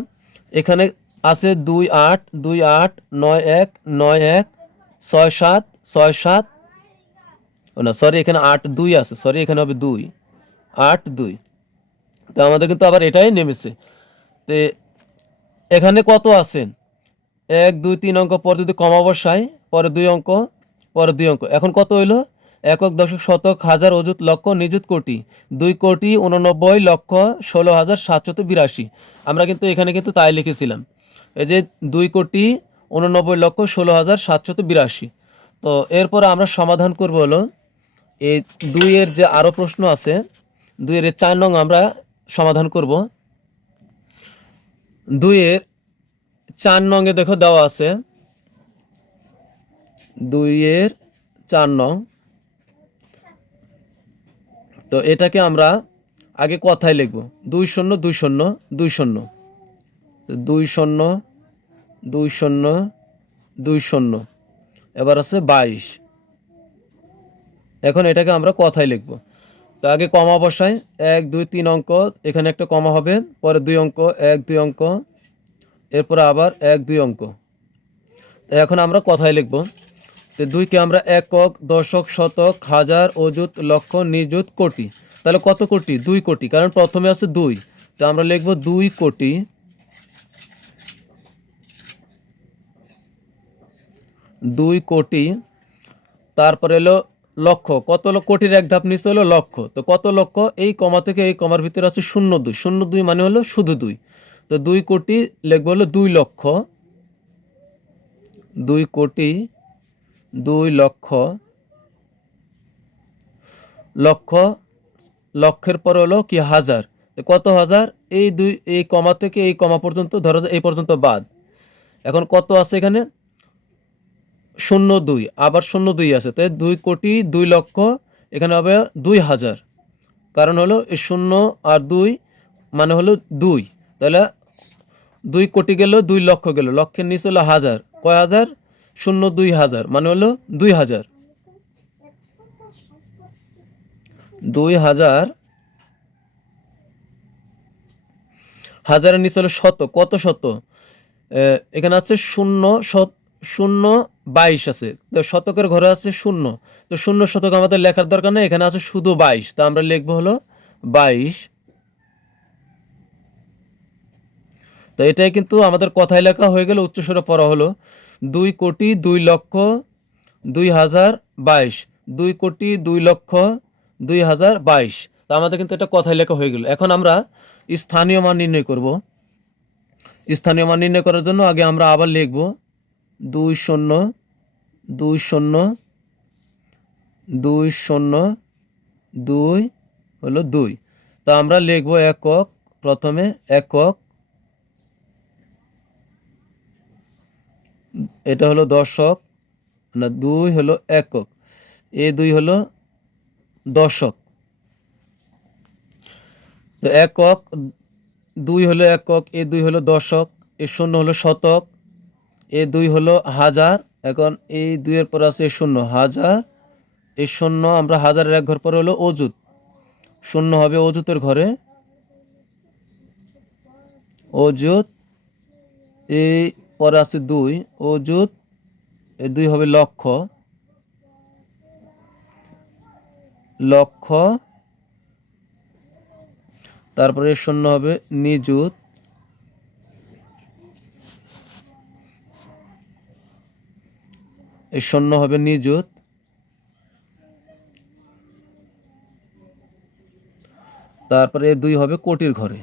এখানে আছে 2 8 2 8 9 1 9 1 6 7 6 7, ও না সরি, এখানে 8 2 আছে, সরি এখানে হবে 2 8 2। তো আমাদের কিন্তু আবার এটাই নেমেছে। তো এখানে কত আছে? 1 2 3 অঙ্ক পর যদি কমা বসাই, পরে 2 অঙ্ক, পরে 2 অঙ্ক। এখন কত হইলো? একক, দশক, শতক, হাজার, অযুত, লক্ষ, নিযুত, কোটি। 2 কোটি 89 লক্ষ 16,782। আমরা কিন্তু এখানে কিন্তু তাই লিখেছিলাম, এই যে 2 কোটি 89 লক্ষ 16,782। তো এরপর আমরা সমাধান করব হলো এই 2 এর যে আরও প্রশ্ন আছে, 2 এর 4 নং আমরা সমাধান করব। 2 এর 4 নংয়ে দেখো দেওয়া আছে, 2 এর 4 নং। তো এটাকে আমরা আগে কথায় লিখব, 2 0 2 0 2 0, 2 0 2 0 2 0, এবার আছে 22। এখন এটাকে আমরা কথায় লিখব। তো আগে কমা বসাই, 1 2 3 অঙ্ক, এখানে একটা কমা হবে, পরে 2 অঙ্ক, 1 2 অঙ্ক, এরপরে আবার 1 2 অঙ্ক। তো এখন আমরা কথায় লিখব। তো 2কে আমরা একক, দশক, শতক, হাজার, অযুত, লক্ষ, নিযুত, কোটি। তাহলে কত কোটি? 2 কোটি, কারণ প্রথমে আছে 2। তো আমরা লিখব 2 কোটি, 2 কোটি। তারপরে এলো লক্ষ, কত কোটির এক ধাপ নিচে হলো লক্ষ। তো কত লক্ষ? এই কমা থেকে এই কমার ভিতরে আছে 0 2, 0 2 মানে হলো শুধু 2। তো 2 কোটি লিখবো হলো 2 লক্ষ, 2 কোটি 2 লক্ষ। লক্ষ, লক্ষের পর হলো কি? হাজার। কত হাজার? এই 2, এই কমা থেকে এই কমা পর্যন্ত, ধরো এই পর্যন্ত বাদ। এখন কত আছে এখানে? 0 2, আবার 0 2 আছে, তাই 2 কোটি 2 লক্ষ, এখানে হবে 2000, কারণ হলো এই 0 আর 2 মানে হলো 2। তাহলে 2 কোটি গেল, 2 লক্ষ গেল, লক্ষের নিচে হলো হাজার, কয় হাজার? 0 2 হাজার, মানে হলো 2000। 2000, হাজারের নিচে হলো শত। কত শত? এখানে আছে শূন্য, 22 আছে, তো শতকের ঘরে আছে শূন্য, তো শূন্য শতক আমাদের লেখার দরকার নেই, এখানে আছে শুধু 22, তা আমরা লিখবো হলো 22। তো এটাই কিন্তু আমাদের কথায় লেখা হয়ে গেল, উচ্চস্বরে পড়া হলো 2,02,02,022, 2,02,02,022। তা আমাদের কিন্তু এটা কথায় লেখা হয়ে গেল। এখন আমরা স্থানীয় মান নির্ণয় করব। স্থানীয় মান নির্ণয় করার জন্য আগে আমরা আবার লিখব 20,20,20,2 হলো 2। তা আমরা লিখব একক, প্রথমে একক, এটা হলো দশক, না 2 হলো একক, এ 2 হলো দশক। তো একক, 2 হলো একক, এ 2 হলো দশক, এ 0 হলো শতক, এ 2 হলো হাজার। এখন এই 2 এর পর আছে শূন্য, হাজার, এই 0 আমরা হাজারের এক ঘর পরে হলো অযুত, 0 হবে অযুতের ঘরে, অযুত, এই পরে আছে 2 অযুত, এই 2 হবে লক্ষ, লক্ষ, তারপরে 0 হবে নিযুত, এই 0 হবে নিযুত, তারপরে 2 হবে কোটির ঘরে।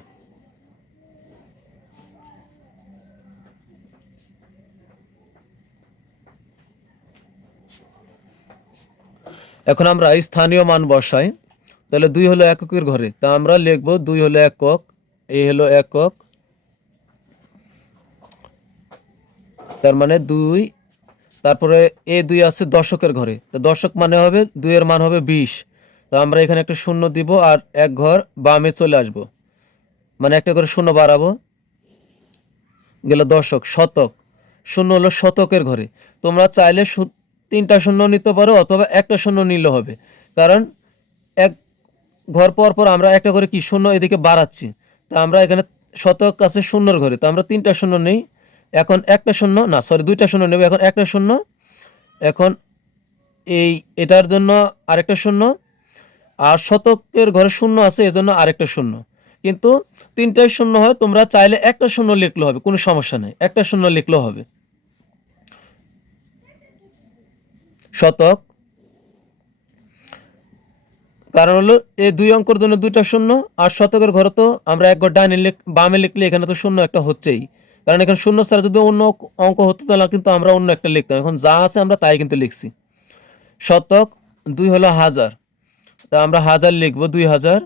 এখন আমরা স্থানীয় মান বসাই, তাহলে 2 হলো এককের ঘরে, তা আমরা লিখব 2 হলো একক, এই হলো একক, তার মানে 2, তারপরে এ 2 আছে দশকের ঘরে, তো দশক মানে হবে 2 এর মান হবে 20, তো আমরা এখানে একটা শূন্য দিব আর এক ঘর বামে চলে আসব, মানে একটা করে শূন্য বাড়াবো, গেল দশক। শতক, 0 হলো শতকের ঘরে, তোমরা চাইলে 3টা শূন্য নিতে পারো অথবা একটা শূন্য নিলে হবে, কারণ এক ঘর পর পর আমরা একটা করে কি শূন্য এদিকে বাড়াচ্ছি, তা আমরা এখানে শতক আছে শূন্যর ঘরে, তো আমরা 3টা শূন্য নেই, এখন একটা শূন্য, না সরি 2টা শূন্য নেব, এখন একটা শূন্য, এখন এই এটার জন্য আরেকটা শূন্য, আর শতকের ঘরে শূন্য আছে এজন্য আরেকটা শূন্য, কিন্তু 3টাই শূন্য হয়, তোমরা চাইলে একটা শূন্য লিখলে হবে, কোনো সমস্যা নেই, একটা শূন্য লিখলেও হবে। শতক, কারণ হলো এই 2 অঙ্কের জন্য 2টা শূন্য, আর শতকের ঘরে তো আমরা এক ঘর ডাইনে বামে লিখলে এখানে তো শূন্য একটা হচ্ছেই, কারণ এখানে শূন্য ছাড়া যদি অন্য অঙ্ক হতো তাহলে কিন্তু আমরা অন্য একটা লিখতাম, এখন যা আছে আমরা তাই কিন্তু লিখছি। শতক, 2 হলো হাজার, তা আমরা হাজার লিখবো, 2000,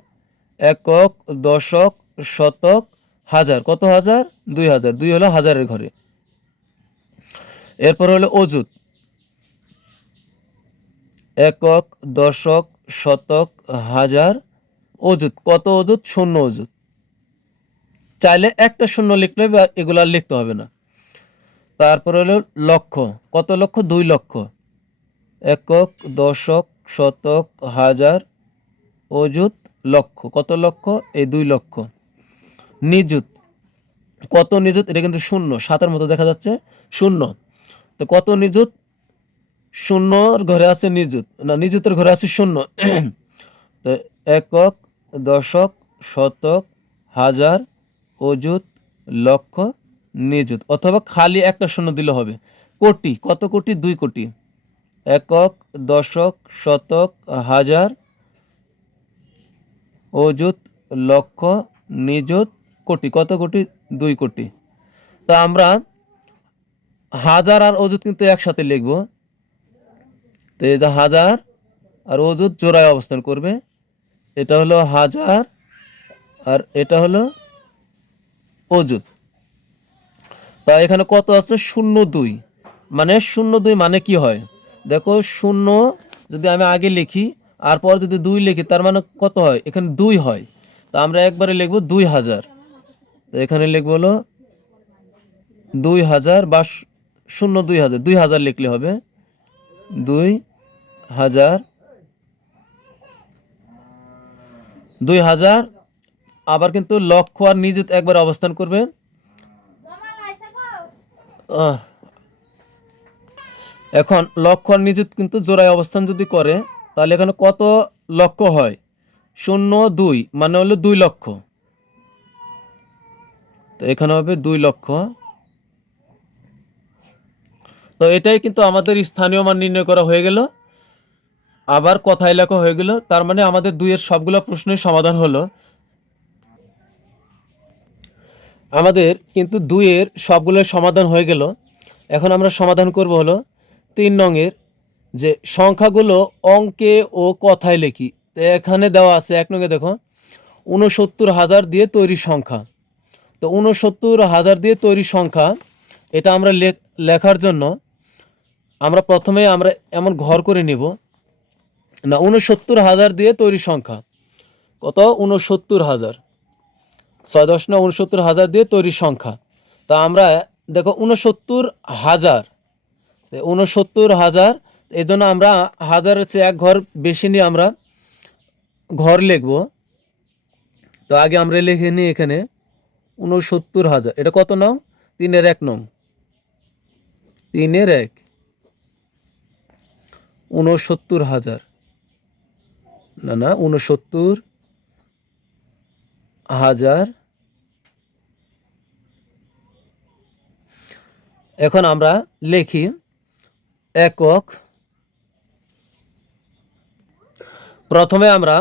একক, দশক, শতক, হাজার, কত হাজার? 2000, 2 হলো হাজারের ঘরে। এরপর হলো অযুত, একক, দশক, শতক, হাজার, অযুত, কত অযুত? 0 অযুত, চাইলে একটা শূন্য লিখলে বা এগুলা লিখতে হবে না। তারপর হলো লক্ষ, কত লক্ষ? 2 লক্ষ, একক, দশক, শতক, হাজার, অযুত, লক্ষ, কত লক্ষ? এই 2 লক্ষ। নিযুত, কত নিযুত? এটা কিন্তু শূন্য, 7-এর মতো দেখা যাচ্ছে, শূন্য, তো কত নিযুত? শূন্যর ঘরে আছে নিযুত, না নিযুতের ঘরে আছে শূন্য, তো একক, দশক, শতক, হাজার, অযুত, লক্ষ, নিযুত, অথবা খালি একটা শূন্য দিলে হবে। কোটি, কত কোটি? 2 কোটি, একক, দশক, শতক, হাজার, অযুত, লক্ষ, নিযুত, কোটি, কত কোটি? 2 কোটি। তা আমরা হাজার আর অযুত কিন্তু একসাথে লিখব, তো এই যে হাজার আর অযুত জোড়ায় অবস্থান করবে, এটা হলো হাজার আর এটা হলো অযুত। তা এখানে কত আছে? 02, মানে 02 মানে কি হয় দেখো, শূন্য যদি আমি আগে লিখি আর পর যদি 2 লিখি তার মানে কত হয়? এখানে 2 হয়, তা আমরা একবারে লিখবো 2000, তো এখানে লিখবো হলো 2000 বা 2000, 2000 লিখলে হবে, 2000, 2000, আবার কিন্তু লক্ষ আর নিযুত একবার অবস্থান করবে। আহ, এখন লক্ষ আর নিযুত কিন্তু জোড়ায় অবস্থান যদি করে, তাহলে এখানে কত লক্ষ হয়? 02 মানে হলো 2 লক্ষ। তো এখানে হবে 2 লক্ষ। তো এটাই কিন্তু আমাদের স্থানীয় মান নির্ণয় করা হয়ে গেল, আবার কথায় লেখা হয়ে গেল। তার মানে আমাদের 2-এর সবগুলো প্রশ্নের সমাধান হলো। আমাদের কিন্তু 2-এর সবগুলোর সমাধান হয়ে গেল। এখন আমরা সমাধান করব হলো 3 নংয়ের, যে সংখ্যাগুলো অঙ্কে ও কথায় লিখি। তো এখানে দেওয়া আছে 1 নংয়ে দেখো 69,000 দিয়ে তৈরি সংখ্যা। তো 69,000 দিয়ে তৈরি সংখ্যা, এটা আমরা লেখার জন্য আমরা প্রথমে আমরা এমন ঘর করে নিব না, 69,000 দিয়ে তৈরি সংখ্যা কত? 69,000, 6 10 69,000 দিয়ে তৈরি সংখ্যা। তা আমরা দেখো 69,000, 69,000, এই জন্য আমরা হাজারের চেয়ে এক ঘর বেশি নিয়ে আমরা ঘর লিখব। তো আগে আমরা লিখে নিই এখানে 69,000, এটা কত নং? 3-এর 1 নং, 3-এর 1, 69,000, না 69,000। এখন আমরা লিখি একক। প্রথমে আমরা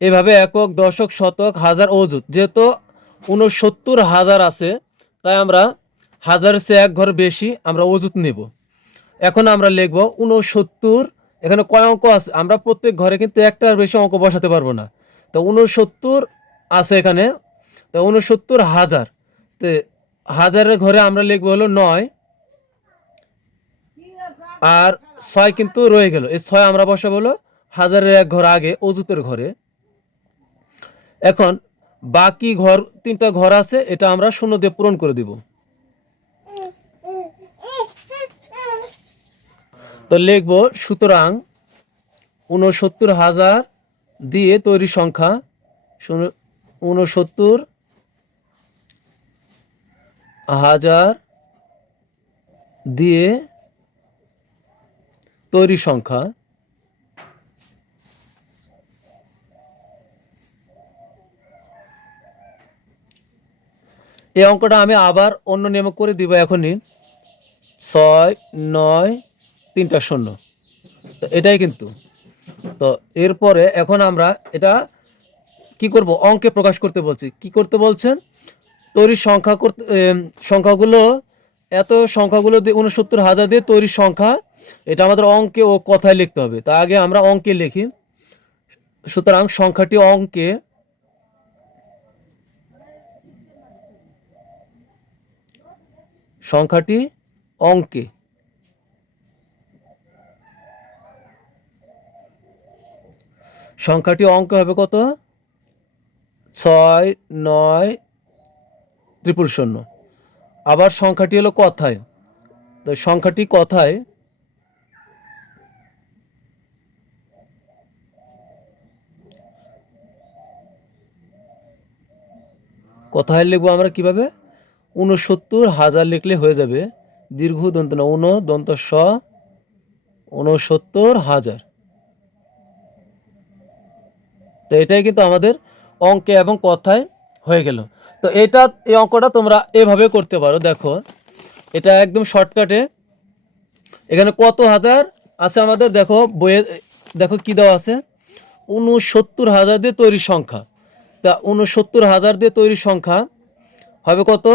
এভাবে একক, দশক, শতক, হাজার, অযুত, যেহেতু 69,000 আছে, তাই আমরা হাজারের চেয়ে এক ঘর বেশি আমরা অযুত নেব। এখন আমরা লিখব 69, এখানে কয় অঙ্ক আছে? আমরা প্রত্যেক ঘরে কিন্তু একটার বেশি অঙ্ক বসাতে পারবো না। তো 69 আছে এখানে, তো 69,000, তো হাজারের ঘরে আমরা লিখবো হলো 9, আর 6 কিন্তু রয়ে গেল। এই 6 আমরা বসাবো হলো হাজারের এক ঘর আগে অযুতের ঘরে। এখন বাকি ঘর 3টা ঘর আছে, এটা আমরা 0 দিয়ে পূরণ করে দিব। তো লিখবো সুতরাং 69,000 দিয়ে তৈরি সংখ্যা, 69,000 দিয়ে তৈরি সংখ্যা। এই অঙ্কটা আমি আবার অন্য নিয়মে করে দিব এখনই। 6 9 3টা 0, তো এটাই কিন্তু। তো এরপরে এখন আমরা এটা কি করব? অঙ্কে প্রকাশ করতে বলছি। কি করতে বলছেন? তৈরি সংখ্যা করতে, সংখ্যাগুলো, এত সংখ্যাগুলো দিয়ে 69,000 দিয়ে তৈরি সংখ্যা, এটা আমাদের অঙ্কে ও কথায় লিখতে হবে। তা আগে আমরা অঙ্কে লিখি। সুতরাং সংখ্যাটি অঙ্কে, সংখ্যাটি অঙ্কে, সংখ্যাটি অঙ্কে হবে কত? 6 9 000। আবার সংখ্যাটি হলো কথায়, তো সংখ্যাটি কথায়, কথায় লিখবো আমরা কিভাবে? 69,000 লিখলে হয়ে যাবে, দীর্ঘ দন্ত না, দন্ত স, 69,000। তো এটাই কিন্তু আমাদের অঙ্কে এবং কথায় হয়ে গেল। তো এটা, এই অঙ্কটা তোমরা এভাবে করতে পারো। দেখো এটা একদম শর্টকাটে। এখানে কত হাজার আছে আমাদের? দেখো বইয়ে দেখো কি দেওয়া আছে, 69,000 দিয়ে তৈরি সংখ্যা। তা 69,000 দিয়ে তৈরি সংখ্যা হবে কত?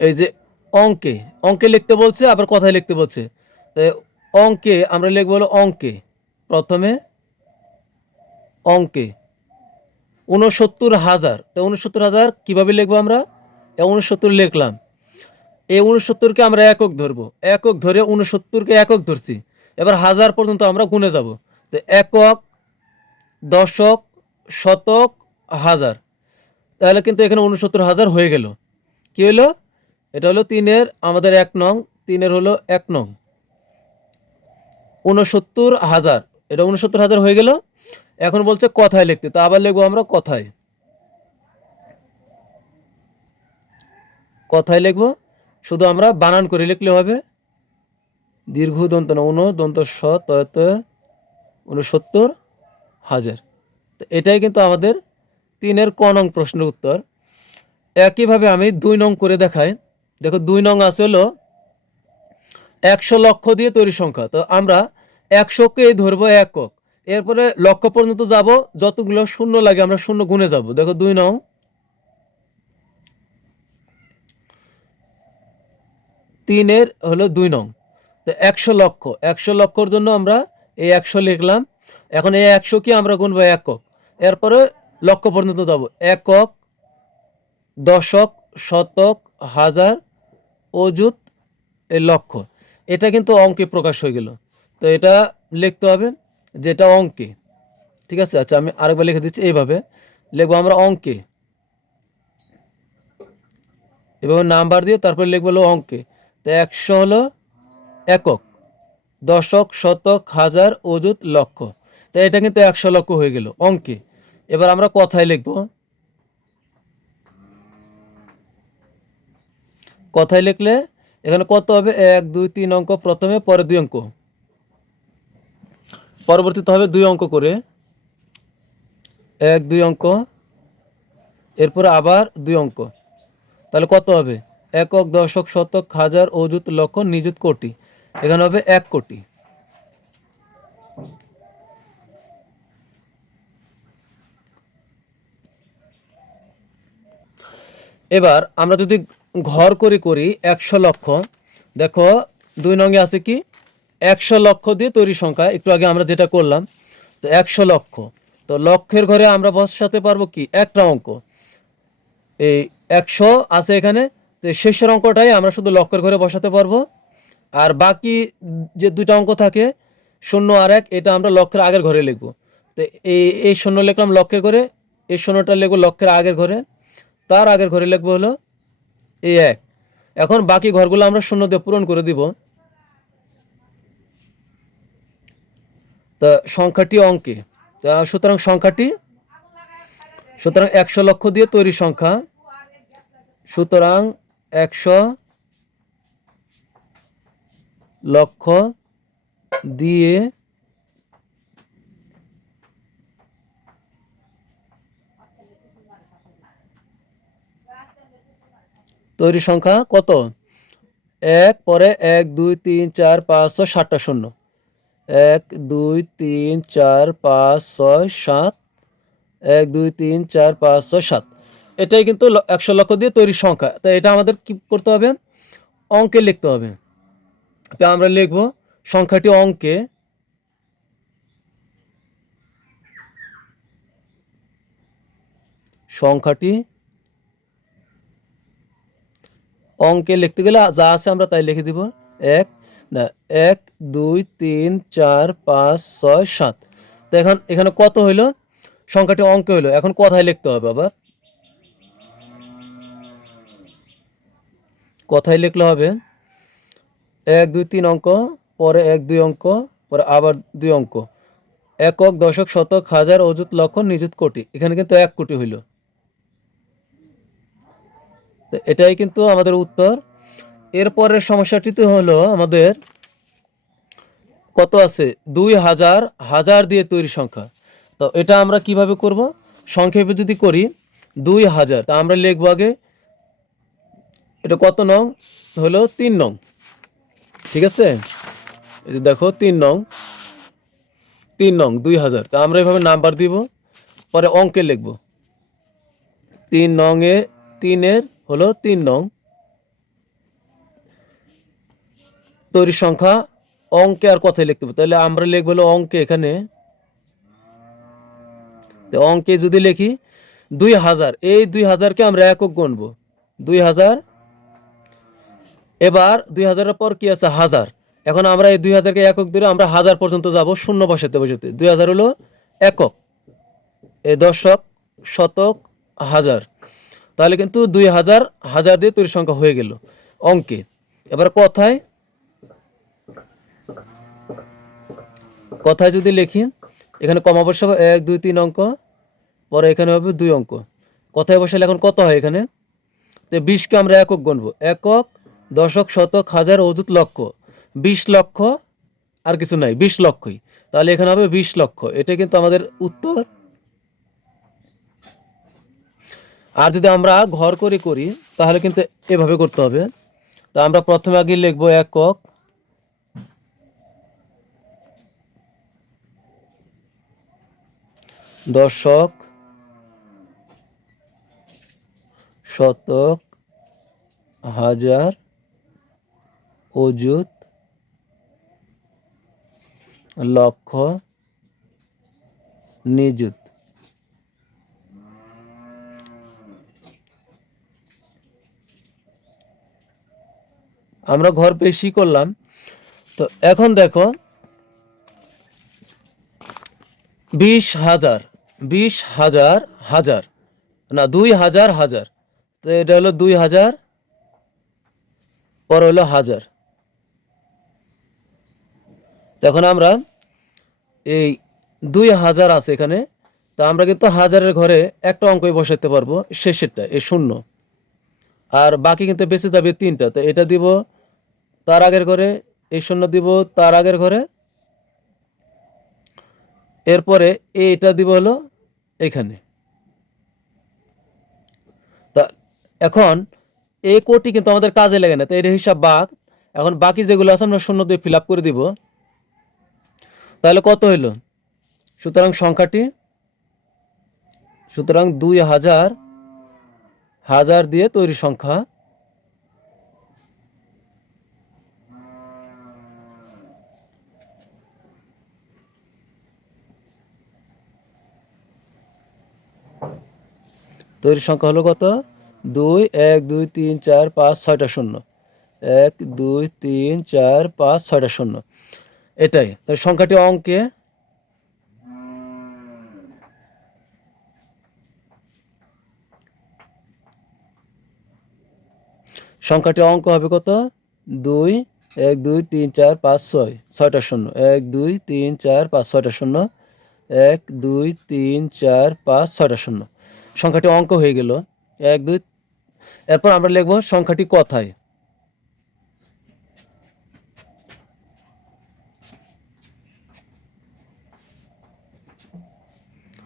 এই যে অঙ্কে, অঙ্কে লিখতে বলছে, আবার কথায় লিখতে বলছে। অঙ্কে আমরা লিখবো হলো অঙ্কে, প্রথমে অঙ্কে 69,000। তো 69,000 কিভাবে লিখবো আমরা? 69 লিখলাম, এই 69কে আমরা একক ধরবো, একক ধরে 69কে একক ধরছি। এবার হাজার পর্যন্ত আমরা গুনে যাব। তো একক, দশক, শতক, হাজার, তাহলে কিন্তু এখানে 69,000 হয়ে গেল। কি হলো? এটা হলো 3-এর আমাদের 1 নং, 3-এর হলো 1 নং, 69,000, এটা 69,000 হয়ে গেল। এখন বলছে কথায় লিখতে, তো আবার লিখবো আমরা কথায়। কথায় লিখবো, শুধু আমরা বানান করে লিখলে হবে। দীর্ঘ দন্ত না, দন্ত স তয়ত 69,000। তো এটাই কিন্তু আমাদের 3-এর ক নং প্রশ্নের উত্তর। একইভাবে আমি 2 নং করে দেখাই। দেখো 2 নং আছে হলো 100 লক্ষ দিয়ে তৈরি সংখ্যা। তো আমরা 100কেই ধরবো একক, এরপরে লক্ষ পর্যন্ত যাব, যতগুলো শূন্য লাগে আমরা শূন্য গুণে যাব। দেখো 2 নং 3-এর হলো 2 নং। তো 100 লক্ষ, 100 লক্ষর জন্য আমরা এই 100 লিখলাম। এখন এই 100 কি আমরা গুনবো একক, এরপরে লক্ষ পর্যন্ত যাব। একক, দশক, শতক, হাজার, অযুত, এই লক্ষ। এটা কিন্তু অঙ্কে প্রকাশ হয়ে গেল। তো এটা লিখতে হবে যেটা অঙ্কে, ঠিক আছে। আচ্ছা আমি আরেকবার লিখে দিচ্ছি, এইভাবে লিখবো আমরা অঙ্কে, এভাবে নাম্বার দিয়ে তারপরে লিখবো হলো অঙ্কে। তো 100 হলো একক, দশক, শতক, হাজার, অযুত, লক্ষ। তো এটা কিন্তু 100 লক্ষ হয়ে গেল অঙ্কে। এবার আমরা কথায় লিখবো। কথায় লিখলে এখানে কত হবে, 1 2 3 অঙ্ক প্রথমে, পরে 2 অঙ্ক, পরবর্তীতে হবে 2 অঙ্ক করে, 1 2 অঙ্ক, এরপরে আবার 2 অঙ্ক। তাহলে কত হবে, একক, দশক, শতক, হাজার, অযুত, লক্ষ, নিযুত, কোটি। এখানে হবে 1 কোটি। এবার আমরা যদি ঘর করে করি 100 লক্ষ, দেখো 2 নঙ্গে আছে কি 100 লক্ষ দিয়ে তৈরি সংখ্যা, একটু আগে আমরা যেটা করলাম। তো 100 লক্ষ, তো লক্ষের ঘরে আমরা বসাতে পারবো কি একটা অঙ্ক, এই 100 আছে এখানে, তো শেষের অঙ্কটাই আমরা শুধু লক্ষের ঘরে বসাতে পারবো। আর বাকি যে দুইটা অঙ্ক থাকে 0 আর 1, এটা আমরা লক্ষের আগের ঘরে লিখবো। তো এই 0 লিখলাম লক্ষের ঘরে, এই 0টা লিখবো লক্ষের আগের ঘরে, তার আগের ঘরে লিখবো হলো এই 1। এখন বাকি ঘরগুলো আমরা 0 দিয়ে পূরণ করে দিব। তা সংখ্যাটি অঙ্কে, সুতরাং সংখ্যাটি, সুতরাং 100 লক্ষ দিয়ে তৈরি সংখ্যা, সুতরাং 100 লক্ষ দিয়ে তৈরি সংখ্যা কত, 1 পরে 1 2 3 4 5 6 7টা শূন্য, 1 2 3 4 5 6 7, 1 2 3 4 5 6 7। এটাই কিন্তু 100 লক্ষ দিয়ে তৈরি সংখ্যা। তো এটা আমাদের কি করতে হবে, অঙ্কে লিখতে হবে। তো আমরা লিখব সংখ্যাটি অঙ্কে, সংখ্যাটি অঙ্কে লিখতে গেলে যা আছে আমরা তাই লিখে দিব। 1 না 1 2 3 4 5 6 7। তো এখন এখানে কত হইল, সংখ্যাটি অঙ্কে হইলো। এখন কথায় লিখতে হবে, আবার কথায় লিখলে হবে 1 2 3 অঙ্ক, পরে 1 2 অঙ্ক, পরে আবার 2 অঙ্ক, একক, দশক, শতক, হাজার, অযুত, লক্ষ, নিযুত, কোটি। এখানে কিন্তু 1 কোটি হইল। তো এটাই কিন্তু আমাদের উত্তর। এরপরের সমস্যাটিতে হলো আমাদের কত আছে, 2000 হাজার দিয়ে তৈরি সংখ্যা। তো এটা আমরা কিভাবে করব, সংক্ষেপে যদি করি 2000, তা আমরা লিখবো আগে এটা কত নং, হলো 3 নং, ঠিক আছে। এই যে দেখো 3 নং, 3 নং 2000। তা আমরা এভাবে নাম্বার দিব, পরে অঙ্কে লিখব 3 নং এ 3-এর হলো 3 নং তৈরি সংখ্যা, অঙ্কে আর কথায় লিখতে হবে। তাহলে আমরা লিখবো হলো অঙ্কে, এখানে অঙ্কে যদি লিখি 2000, এই 2000কে আমরা একক গুনবো 2000। এবার 2000-এর পর কি আছে, হাজার। এখন আমরা এই 2000কে একক ধরে আমরা হাজার পর্যন্ত যাব, শূন্য বসাতে বসাতে। 2000 হলো একক, এই দশক, শতক, হাজার। তাহলে কিন্তু 2000 হাজার দিয়ে তৈরি সংখ্যা হয়ে গেল অঙ্কে। এবার কথায়, কথায় যদি লিখি এখানে কমা বসাবো 1 2 3 অঙ্ক, পরে এখানে হবে 2 অঙ্ক। কথায় বসালে এখন কত হয় এখানে? তো 20কে আমরা একক গণবো, একক, দশক, শতক, হাজার, অযুত, লক্ষ। 20 লক্ষ আর কিছু নাই, 20 লক্ষই। তাহলে এখানে হবে 20 লক্ষ, এটা কিন্তু আমাদের উত্তর। আর যদি আমরা ঘর করে করি তাহলে কিন্তু এভাবে করতে হবে। তা আমরা প্রথমে আগে লিখবো একক, দশক, শতক, হাজার, অযুত, লক্ষ, নিযুত। আমরা ঘর পেশি করলাম। তো এখন দেখো 20,000, 20,000 হাজার, না 2,000 হাজার, তো এটা হলো 2,000, পরে হলো হাজার। তখন আমরা এই 2,000 আছে এখানে, তা আমরা কিন্তু হাজারের ঘরে একটা অঙ্কই বসাতে পারবো, শেষেরটা এই শূন্য, আর বাকি কিন্তু বেঁচে যাবে 3টা। তো এটা দিব তার আগের ঘরে, এই শূন্য দিব তার আগের ঘরে, এরপরে এইটা দিব হলো এখানে। তা এখন এই কোডটি কিন্তু আমাদের কাজে লাগে না, তো এর হিসাব বাদ। এখন বাকি যেগুলো আছে আমরা শূন্য দিয়ে ফিল আপ করে দিব। তাহলে কত হইল? সুতরাং সংখ্যাটি, সুতরাং 2,000 হাজার দিয়ে তৈরি সংখ্যা, তৈরি সংখ্যা হলো কত? 2 1 2 3 4 5 6টা শূন্য, 1 2 3 4 5 6টা শূন্য। এটাই সংখ্যাটি অঙ্কে, সংখ্যাটি অঙ্ক হবে কত? 2 1 2 3 4 5 6, 6টা শূন্য, 1 2 3 4 5 6টা শূন্য, 1 2 3 4 5 6টা শূন্য। সংখ্যাটি অঙ্ক হয়ে গেল 1 2। এরপর আমরা লিখব সংখ্যাটি কথায়।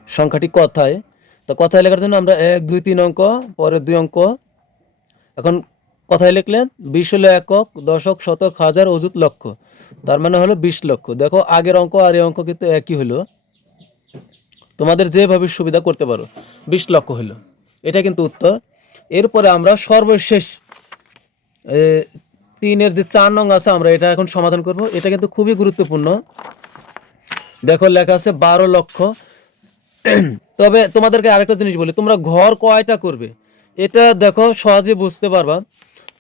সংখ্যাটি কথায়, তো কথায় লেখার জন্য আমরা 1 2 3 অঙ্ক, পরে 2 অঙ্ক। এখন কথায় লিখলেন 20 হলো একক, দশক, শতক, হাজার, অযুত, লক্ষ, তার মানে হলো 20 লক্ষ। দেখো আগের অঙ্ক আর এই অঙ্ক কিন্তু একই হলো, তোমাদের যেভাবে সুবিধা করতে পারো। 20 লক্ষ হলো, এটা কিন্তু উত্তর। এরপরে আমরা সর্বশেষ 3-এর যে 4 নং আছে আমরা এটা এখন সমাধান করব। এটা কিন্তু খুবই গুরুত্বপূর্ণ। দেখো লেখা আছে 12 লক্ষ। তবে তোমাদেরকে আরেকটা জিনিস বলি, তোমরা ঘর কয়টা করবে এটা দেখো সহজে বুঝতে পারবা।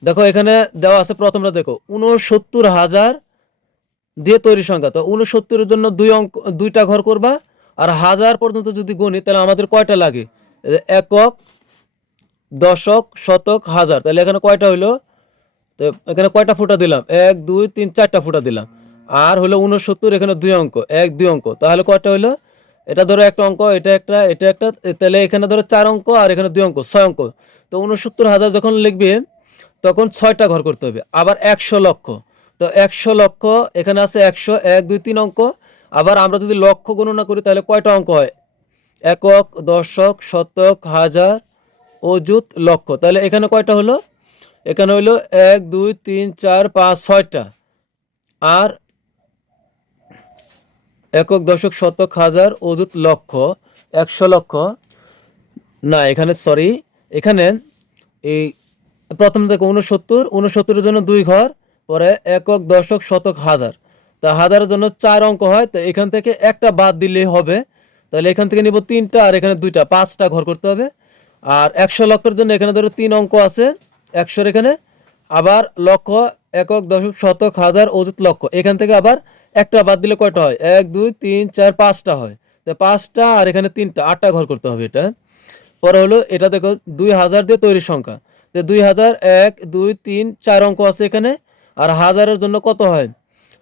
দেখো এখানে দেওয়া আছে, প্রথমটা দেখো 69,000 দিয়ে তৈরি সংখ্যা, তো 69-এর জন্য 2টা ঘর করবা, আর 1000 পর্যন্ত যদি গণি তাহলে আমাদের কয়টা লাগে? একক, দশক, শতক, হাজার, তাহলে এখানে কয়টা হইলো? তো এখানে কয়টা ফুটা দিলাম? 1 2 3 4টা ফুটা দিলাম। আর হলো 69, এখানে 2 অঙ্ক, 1 2 অঙ্ক, তাহলে কয়টা হইলো? এটা ধরো একটা অঙ্ক, এটা একটা, এটা একটা, তাহলে এখানে ধরো 4 অঙ্ক, আর এখানে 2 অঙ্ক, 6 অঙ্ক। তো 69,000 যখন লিখবে তখন 6টা ঘর করতে হবে। আবার 100 লক্ষ, তো 100 লক্ষ এখানে আছে 100, 1 2 3 অঙ্ক। আবার আমরা যদি লক্ষ গণনা করি তাহলে কয়টা অঙ্ক হয়? একক, দশক, শতক, হাজার, অযুত, লক্ষ, তাহলে এখানে কয়টা হলো? এখানে হইলো 1 2 3 4 5 6টা। আর একক, দশক, শতক, হাজার, অযুত, লক্ষ, 100 লক্ষ না, এখানে সরি, এখানে এই প্রথম থেকে 69-এর জন্য 2 ঘর, পরে একক, দশক, শতক, হাজার, তা হাজারের জন্য 4 অঙ্ক হয়, তো এখান থেকে একটা বাদ দিলেই হবে। তাহলে এখান থেকে নিব 3টা, আর এখানে 2টা, 5টা ঘর করতে হবে। আর 100 লক্ষের জন্য এখানে ধরো 3 অঙ্ক আছে 100-এর এখানে, আবার লক্ষ, একক, দশক, শতক, হাজার, অযুত, লক্ষ, এখান থেকে আবার একটা বাদ দিলে কয়টা হয়? 1 2 3 4 5টা হয়, তো 5টা, আর এখানে 3টা, 8টা ঘর করতে হবে এটা। পরে হলো এটা দেখো 2,000 দিয়ে তৈরি সংখ্যা, তো 2,000 1 2 3 4 অঙ্ক আছে এখানে। আর হাজারের জন্য কত হয়?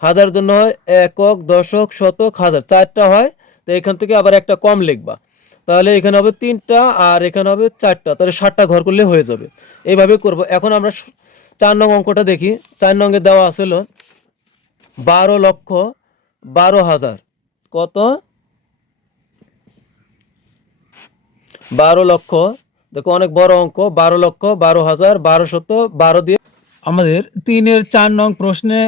হাজারের জন্য হয় একক, দশক, শতক, হাজার, 4টা হয়, তো এখান থেকে আবার একটা কম লিখবা, তাহলে এখানে হবে 3টা আর এখানে হবে 4টা, তাহলে 7টা ঘর করলে হয়ে যাবে। এইভাবে করব। এখন আমরা 4 নং অঙ্কটা দেখি। 4 নংয়ে দেওয়া আছিল 12,12,000 কত, 12 লক্ষ, দেখো অনেক বড় অঙ্ক, 12,12,000 দিয়ে আমাদের 3-এর 4 নং প্রশ্নে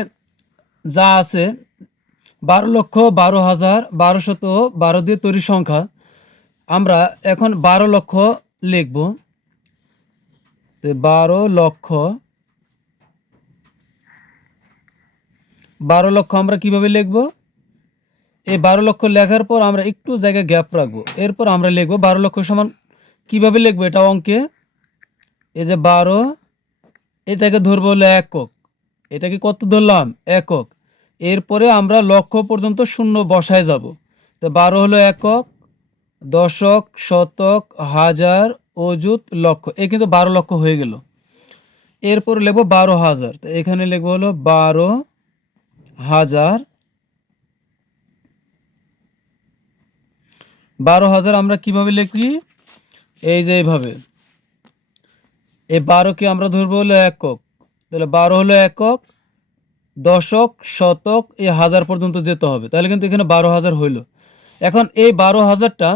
যা আছে 12,12,000 দিয়ে তৈরি সংখ্যা। আমরা এখন 12 লক্ষ লিখব। 12 লক্ষ আমরা কিভাবে লিখব? এই 12 লক্ষ লেখার পর আমরা একটু জায়গায় গ্যাপ রাখবো, এরপর আমরা লিখব 12 লক্ষ সমান কিভাবে লিখবো এটা অঙ্কে। এই যে 12, এটাকে ধরবো হলো একক, এটাকে কত ধরলাম? একক। এরপরে আমরা লক্ষ পর্যন্ত শূন্য বসায় যাব। তো 12 হলো একক, দশক, শতক, হাজার, অযুত, লক্ষ। এই কিন্তু 12 লক্ষ হয়ে গেল। এরপর লিখবো 12,000। তো এখানে লিখবো হলো 12,000। 12,000 আমরা কিভাবে লিখি? এই যে এইভাবে, এই 12কে আমরা ধরবো হলো একক, তাহলে 12 হলো একক, দশক, শতক, এই হাজার পর্যন্ত যেতে হবে, তাহলে কিন্তু এখানে 12,000 হইল। এখন এই 12,000টা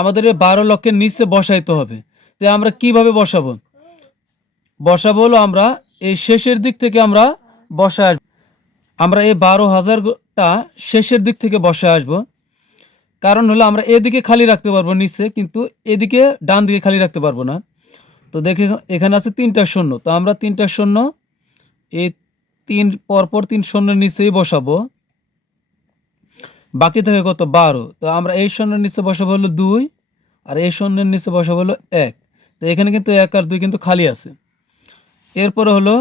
আমাদের এই 12 লক্ষের নিচে বসাইতে হবে। তো আমরা কিভাবে বসাবো? বসাবো হলো আমরা এই শেষের দিক থেকে আমরা বসায় আসবো। আমরা এই 12,000টা শেষের দিক থেকে বসে আসব। কারণ হলো আমরা এদিকে খালি রাখতে পারবো নিচে, কিন্তু এদিকে ডান দিকে খালি রাখতে পারবো না। তো দেখে এখানে আছে 3টা শূন্য, তো আমরা 3টা শূন্য এই 3 পরপর 3 শূন্যের নিচেই বসাবো। বাকি থাকে কত? 12। তো আমরা এই শূন্যের নিচে বসাবো হলো 2, আর এই শূন্যের নিচে বসাবো হলো 1। তো এখানে কিন্তু 1 আর 2 কিন্তু খালি আছে। এরপরে হলো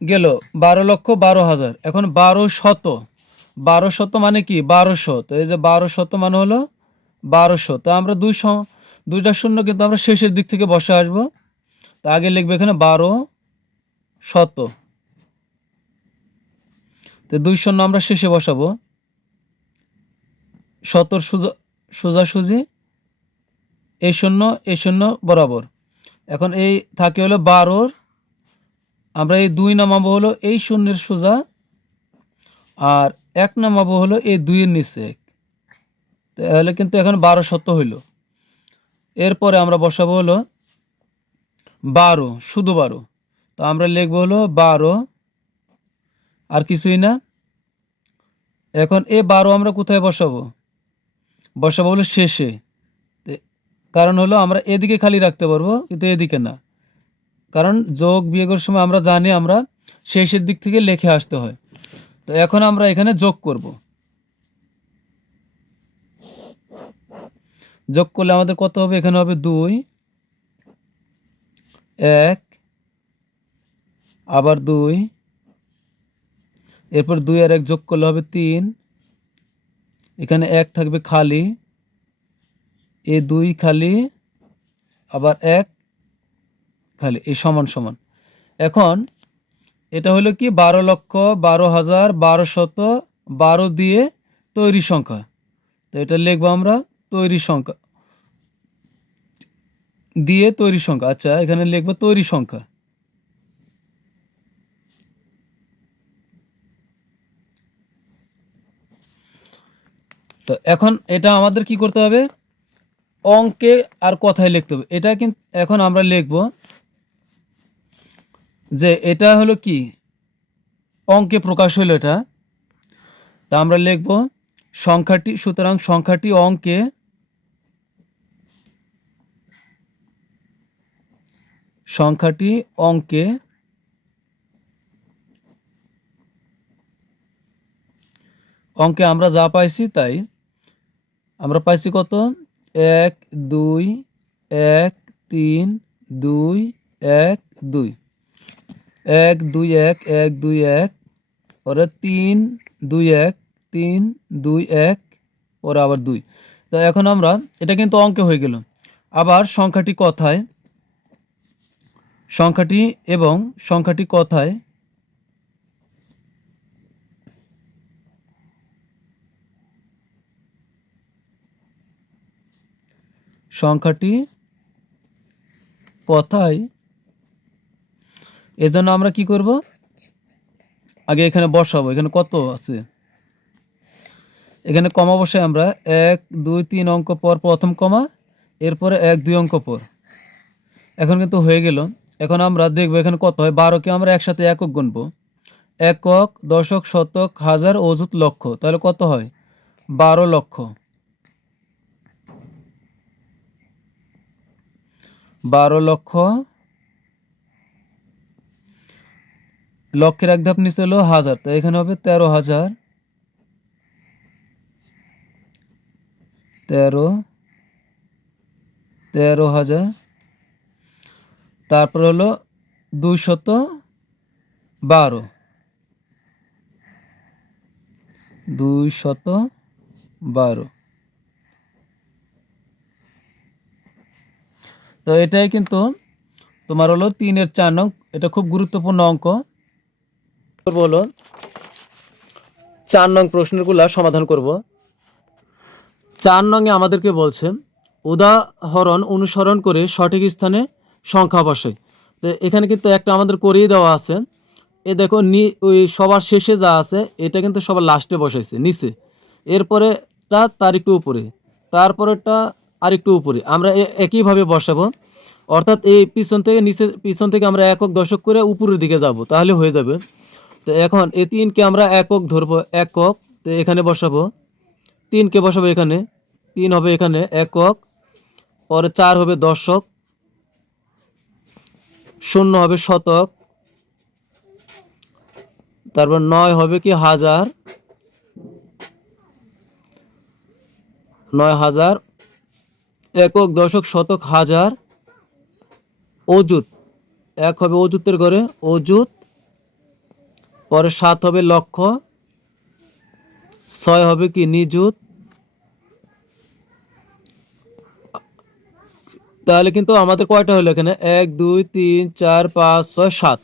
গেল 12,12,000। এখন 12 শত মানে কি? 1200। তো এই যে 1200 মানে হলো 1200। তো আমরা দুইটা শূন্য কিন্তু আমরা শেষের দিক থেকে বসে আসবো। তো আগে লিখবে এখানে 1200। তো 2 শূন্য আমরা শেষে বসাবো। 70 সোজাসুজি এই শূন্য বরাবর। এখন এই থাকে হলো 12, আমরা এই 2 নামাবো হলো এই শূন্যের সোজা, আর 1 নামাবো হলো এই 2-এর নিচে 1। তাহলে কিন্তু এখন 1200 হইল। এরপরে আমরা বসাবো হলো 12, শুধু 12। তো আমরা লিখবো হলো 12, আর কিছুই না। এখন এই 12 আমরা কোথায় বসাবো? বসাবো হলো শেষে। কারণ হলো আমরা এদিকে খালি রাখতে পারবো, কিন্তু এদিকে না। কারণ যোগ বিয়োগের সময় আমরা জানি আমরা শেষের দিক থেকে লিখে আসতে হয়। তো এখন আমরা এখানে যোগ করব। যোগ করলে আমাদের কত হবে? এখানে হবে 2, 1, আবার 2, এরপর 2 আর 1 যোগ করলে হবে 3, এখানে 1 থাকবে খালি, এই 2 খালি, আবার 1 খালি, এই সমান সমান। এখন এটা হলো কি 12,12,12,12 দিয়ে তৈরি সংখ্যা। তো এটা লিখবো আমরা তৈরি সংখ্যা দিয়ে তৈরি সংখ্যা। আচ্ছা, এখানে লিখবো তৈরি সংখ্যা। তো এখন এটা আমাদের কি করতে হবে? অঙ্কে আর কথায় লিখতে হবে। এটা কিন্তু এখন আমরা লিখব যে এটা হলো কি অঙ্কে প্রকাশ হলো এটা। তা আমরা লিখব সংখ্যাটি, সুতরাং সংখ্যাটি অঙ্কে অঙ্কে আমরা যা পাইছি তাই। আমরা পাইছি কত? 1, 2, 1, 3, 2, 1, 2, 1, 2, 1, 1, 2, 1, পরে 3, 2, 1, 3, 2, 1, পরে আবার 2। তো এখন আমরা এটা কিন্তু অঙ্কে হয়ে গেল। আবার সংখ্যাটি কথায়, সংখ্যাটি এবং সংখ্যাটি কথায় সংখ্যাটি কোথায়, এজন্য আমরা কি করব, আগে এখানে বসাবো। এখানে কত আছে, এখানে কমা বসাই আমরা 1 2 3 অঙ্ক পর প্রথম কমা, এরপরে 1 2 অঙ্ক পর। এখন কিন্তু হয়ে গেল। এখন আমরা দেখব এখানে কত হয়। 12কে আমরা একসাথে একক গুনবো, একক, দশক, শতক, হাজার, অযুত, লক্ষ। তাহলে কত হয়, 12 লক্ষ। 12 লক্ষ, লক্ষের এক ধাপ নিচে হলো হাজার, তাই এখানে হবে 13,000, 13,000। তারপর হলো 212, 212। তো এটাই কিন্তু তোমার হলো 3-এর 4 নং। এটা খুব গুরুত্বপূর্ণ অঙ্ক। হলো 4 নং প্রশ্নগুলা সমাধান করব। 4 নংয়ে আমাদেরকে বলছে উদাহরণ অনুসরণ করে সঠিক স্থানে সংখ্যা বসে। তো এখানে কিন্তু একটা আমাদের করিয়ে দেওয়া আছে। এ দেখো ওই সবার শেষে যা আছে এটা কিন্তু সবার লাস্টে বসাইছে নিচে, এরপরেটা তার একটু উপরে, তারপরেরটা আর একটু উপরে। আমরা একইভাবে বসাবো, অর্থাৎ এই পিছন থেকে আমরা একক দশক করে উপরের দিকে যাব, তাহলে হয়ে যাবে। তো এখন এই 3কে আমরা একক ধরবো, একক। তো এখানে বসাবো 3কে বসাবো, এখানে 3 হবে, এখানে একক। পরে 4 হবে দশক, 0 হবে শতক, তারপর 9 হবে কি হাজার, 9,000, একক, দশক, শতক, হাজার, অযুত। 1 হবে অযুতের ঘরে, অযুত। পরে 7 হবে লক্ষ, 6 হবে কি নিযুত। তাহলে কিন্তু আমাদের কয়টা হলো এখানে, 1 2 3 4 5 6 7।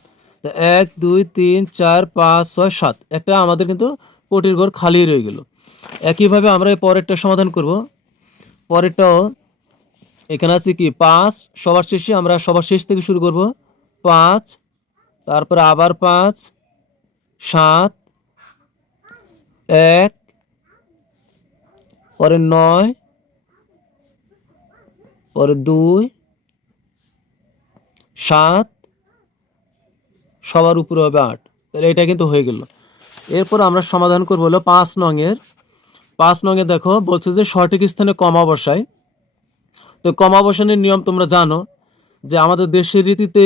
তো 1 2 3 4 5 6 7, একটা আমাদের কিন্তু কোটির ঘর খালি রয়ে গেল। একইভাবে আমরা এই পরেরটা সমাধান করব। পরেরটাও এখানে আছে কি 5, সবার শেষে আমরা সবার শেষ থেকে শুরু করব। 5, তারপরে আবার 5, 7, 1, পরে 9, পরে 2, 7, সবার উপরে হবে 8। তাহলে এটা কিন্তু হয়ে গেল। এরপর আমরা সমাধান করব হলো 5 নংয়ের। 5 নংয়ে দেখো বলছে যে সঠিক স্থানে কমা বসাই। তো কমা বসানোর নিয়ম তোমরা জানো যে আমাদের দেশের রীতিতে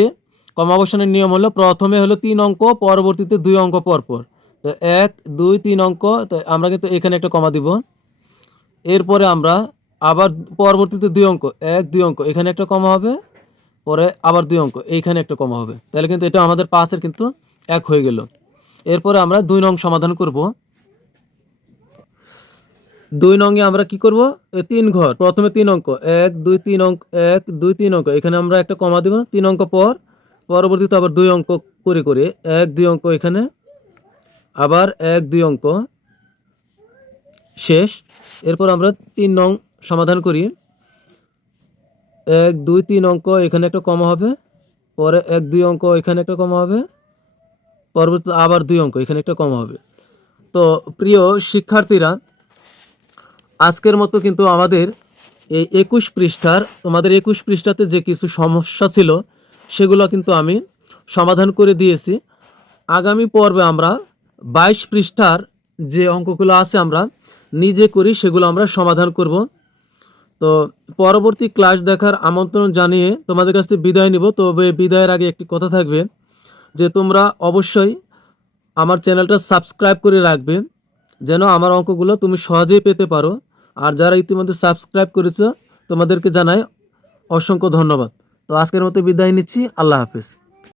কমা বসানোর নিয়ম হলো প্রথমে হলো 3 অঙ্ক, পরবর্তীতে 2 অঙ্ক পরপর। তো 1 2 3 অঙ্ক, তো আমরা কিন্তু এখানে একটা কমা দিব। এরপরে আমরা আবার পরবর্তীতে 2 অঙ্ক, 1 2 অঙ্ক, এখানে একটা কমা হবে। পরে আবার 2 অঙ্ক, এইখানে একটা কমা হবে। তাহলে কিন্তু এটা আমাদের 5-এর কিন্তু 1 হয়ে গেল। এরপরে আমরা 2 নং সমাধান করব। 2 নংয়ে আমরা কি করব, 3 ঘর, প্রথমে 3 অঙ্ক, 1 2 3 অঙ্ক, 1 2 3 অঙ্ক, এখানে আমরা একটা কমা দেব। 3 অঙ্ক পর পরবর্তীতে আবার 2 অঙ্ক করে করে 1 2 অঙ্ক, এখানে আবার 1 2 অঙ্ক, শেষ। এরপর আমরা 3 নং সমাধান করি। 1 2 3 অঙ্ক, এখানে একটা কমা হবে। পরে 1 2 অঙ্ক, এখানে একটা কমা হবে। পরবর্তীতে আবার 2 অঙ্ক, এখানে একটা কমা হবে। তো প্রিয় শিক্ষার্থীরা, আজকের মতো কিন্তু আমাদের এই 21 পৃষ্ঠার, তোমাদের 21 পৃষ্ঠাতে যে কিছু সমস্যা ছিল সেগুলো কিন্তু আমি সমাধান করে দিয়েছি। আগামী পর্বে আমরা 22 পৃষ্ঠার যে অঙ্কগুলো আছে আমরা নিজে করি, সেগুলো আমরা সমাধান করব। তো পরবর্তী ক্লাস দেখার আমন্ত্রণ জানিয়ে তোমাদের কাছ থেকে বিদায় নিব। তবে বিদায়ের আগে একটি কথা থাকবে যে তোমরা অবশ্যই আমার চ্যানেলটা সাবস্ক্রাইব করে রাখবে, যেন আমার অঙ্কগুলো তুমি সহজেই পেতে পারো। আর যারা ইতিমধ্যে সাবস্ক্রাইব করেছো তোমাদেরকে জানাই অসংখ্য ধন্যবাদ। তো আজকের মতো বিদায় নিচ্ছি। আল্লাহ হাফেজ।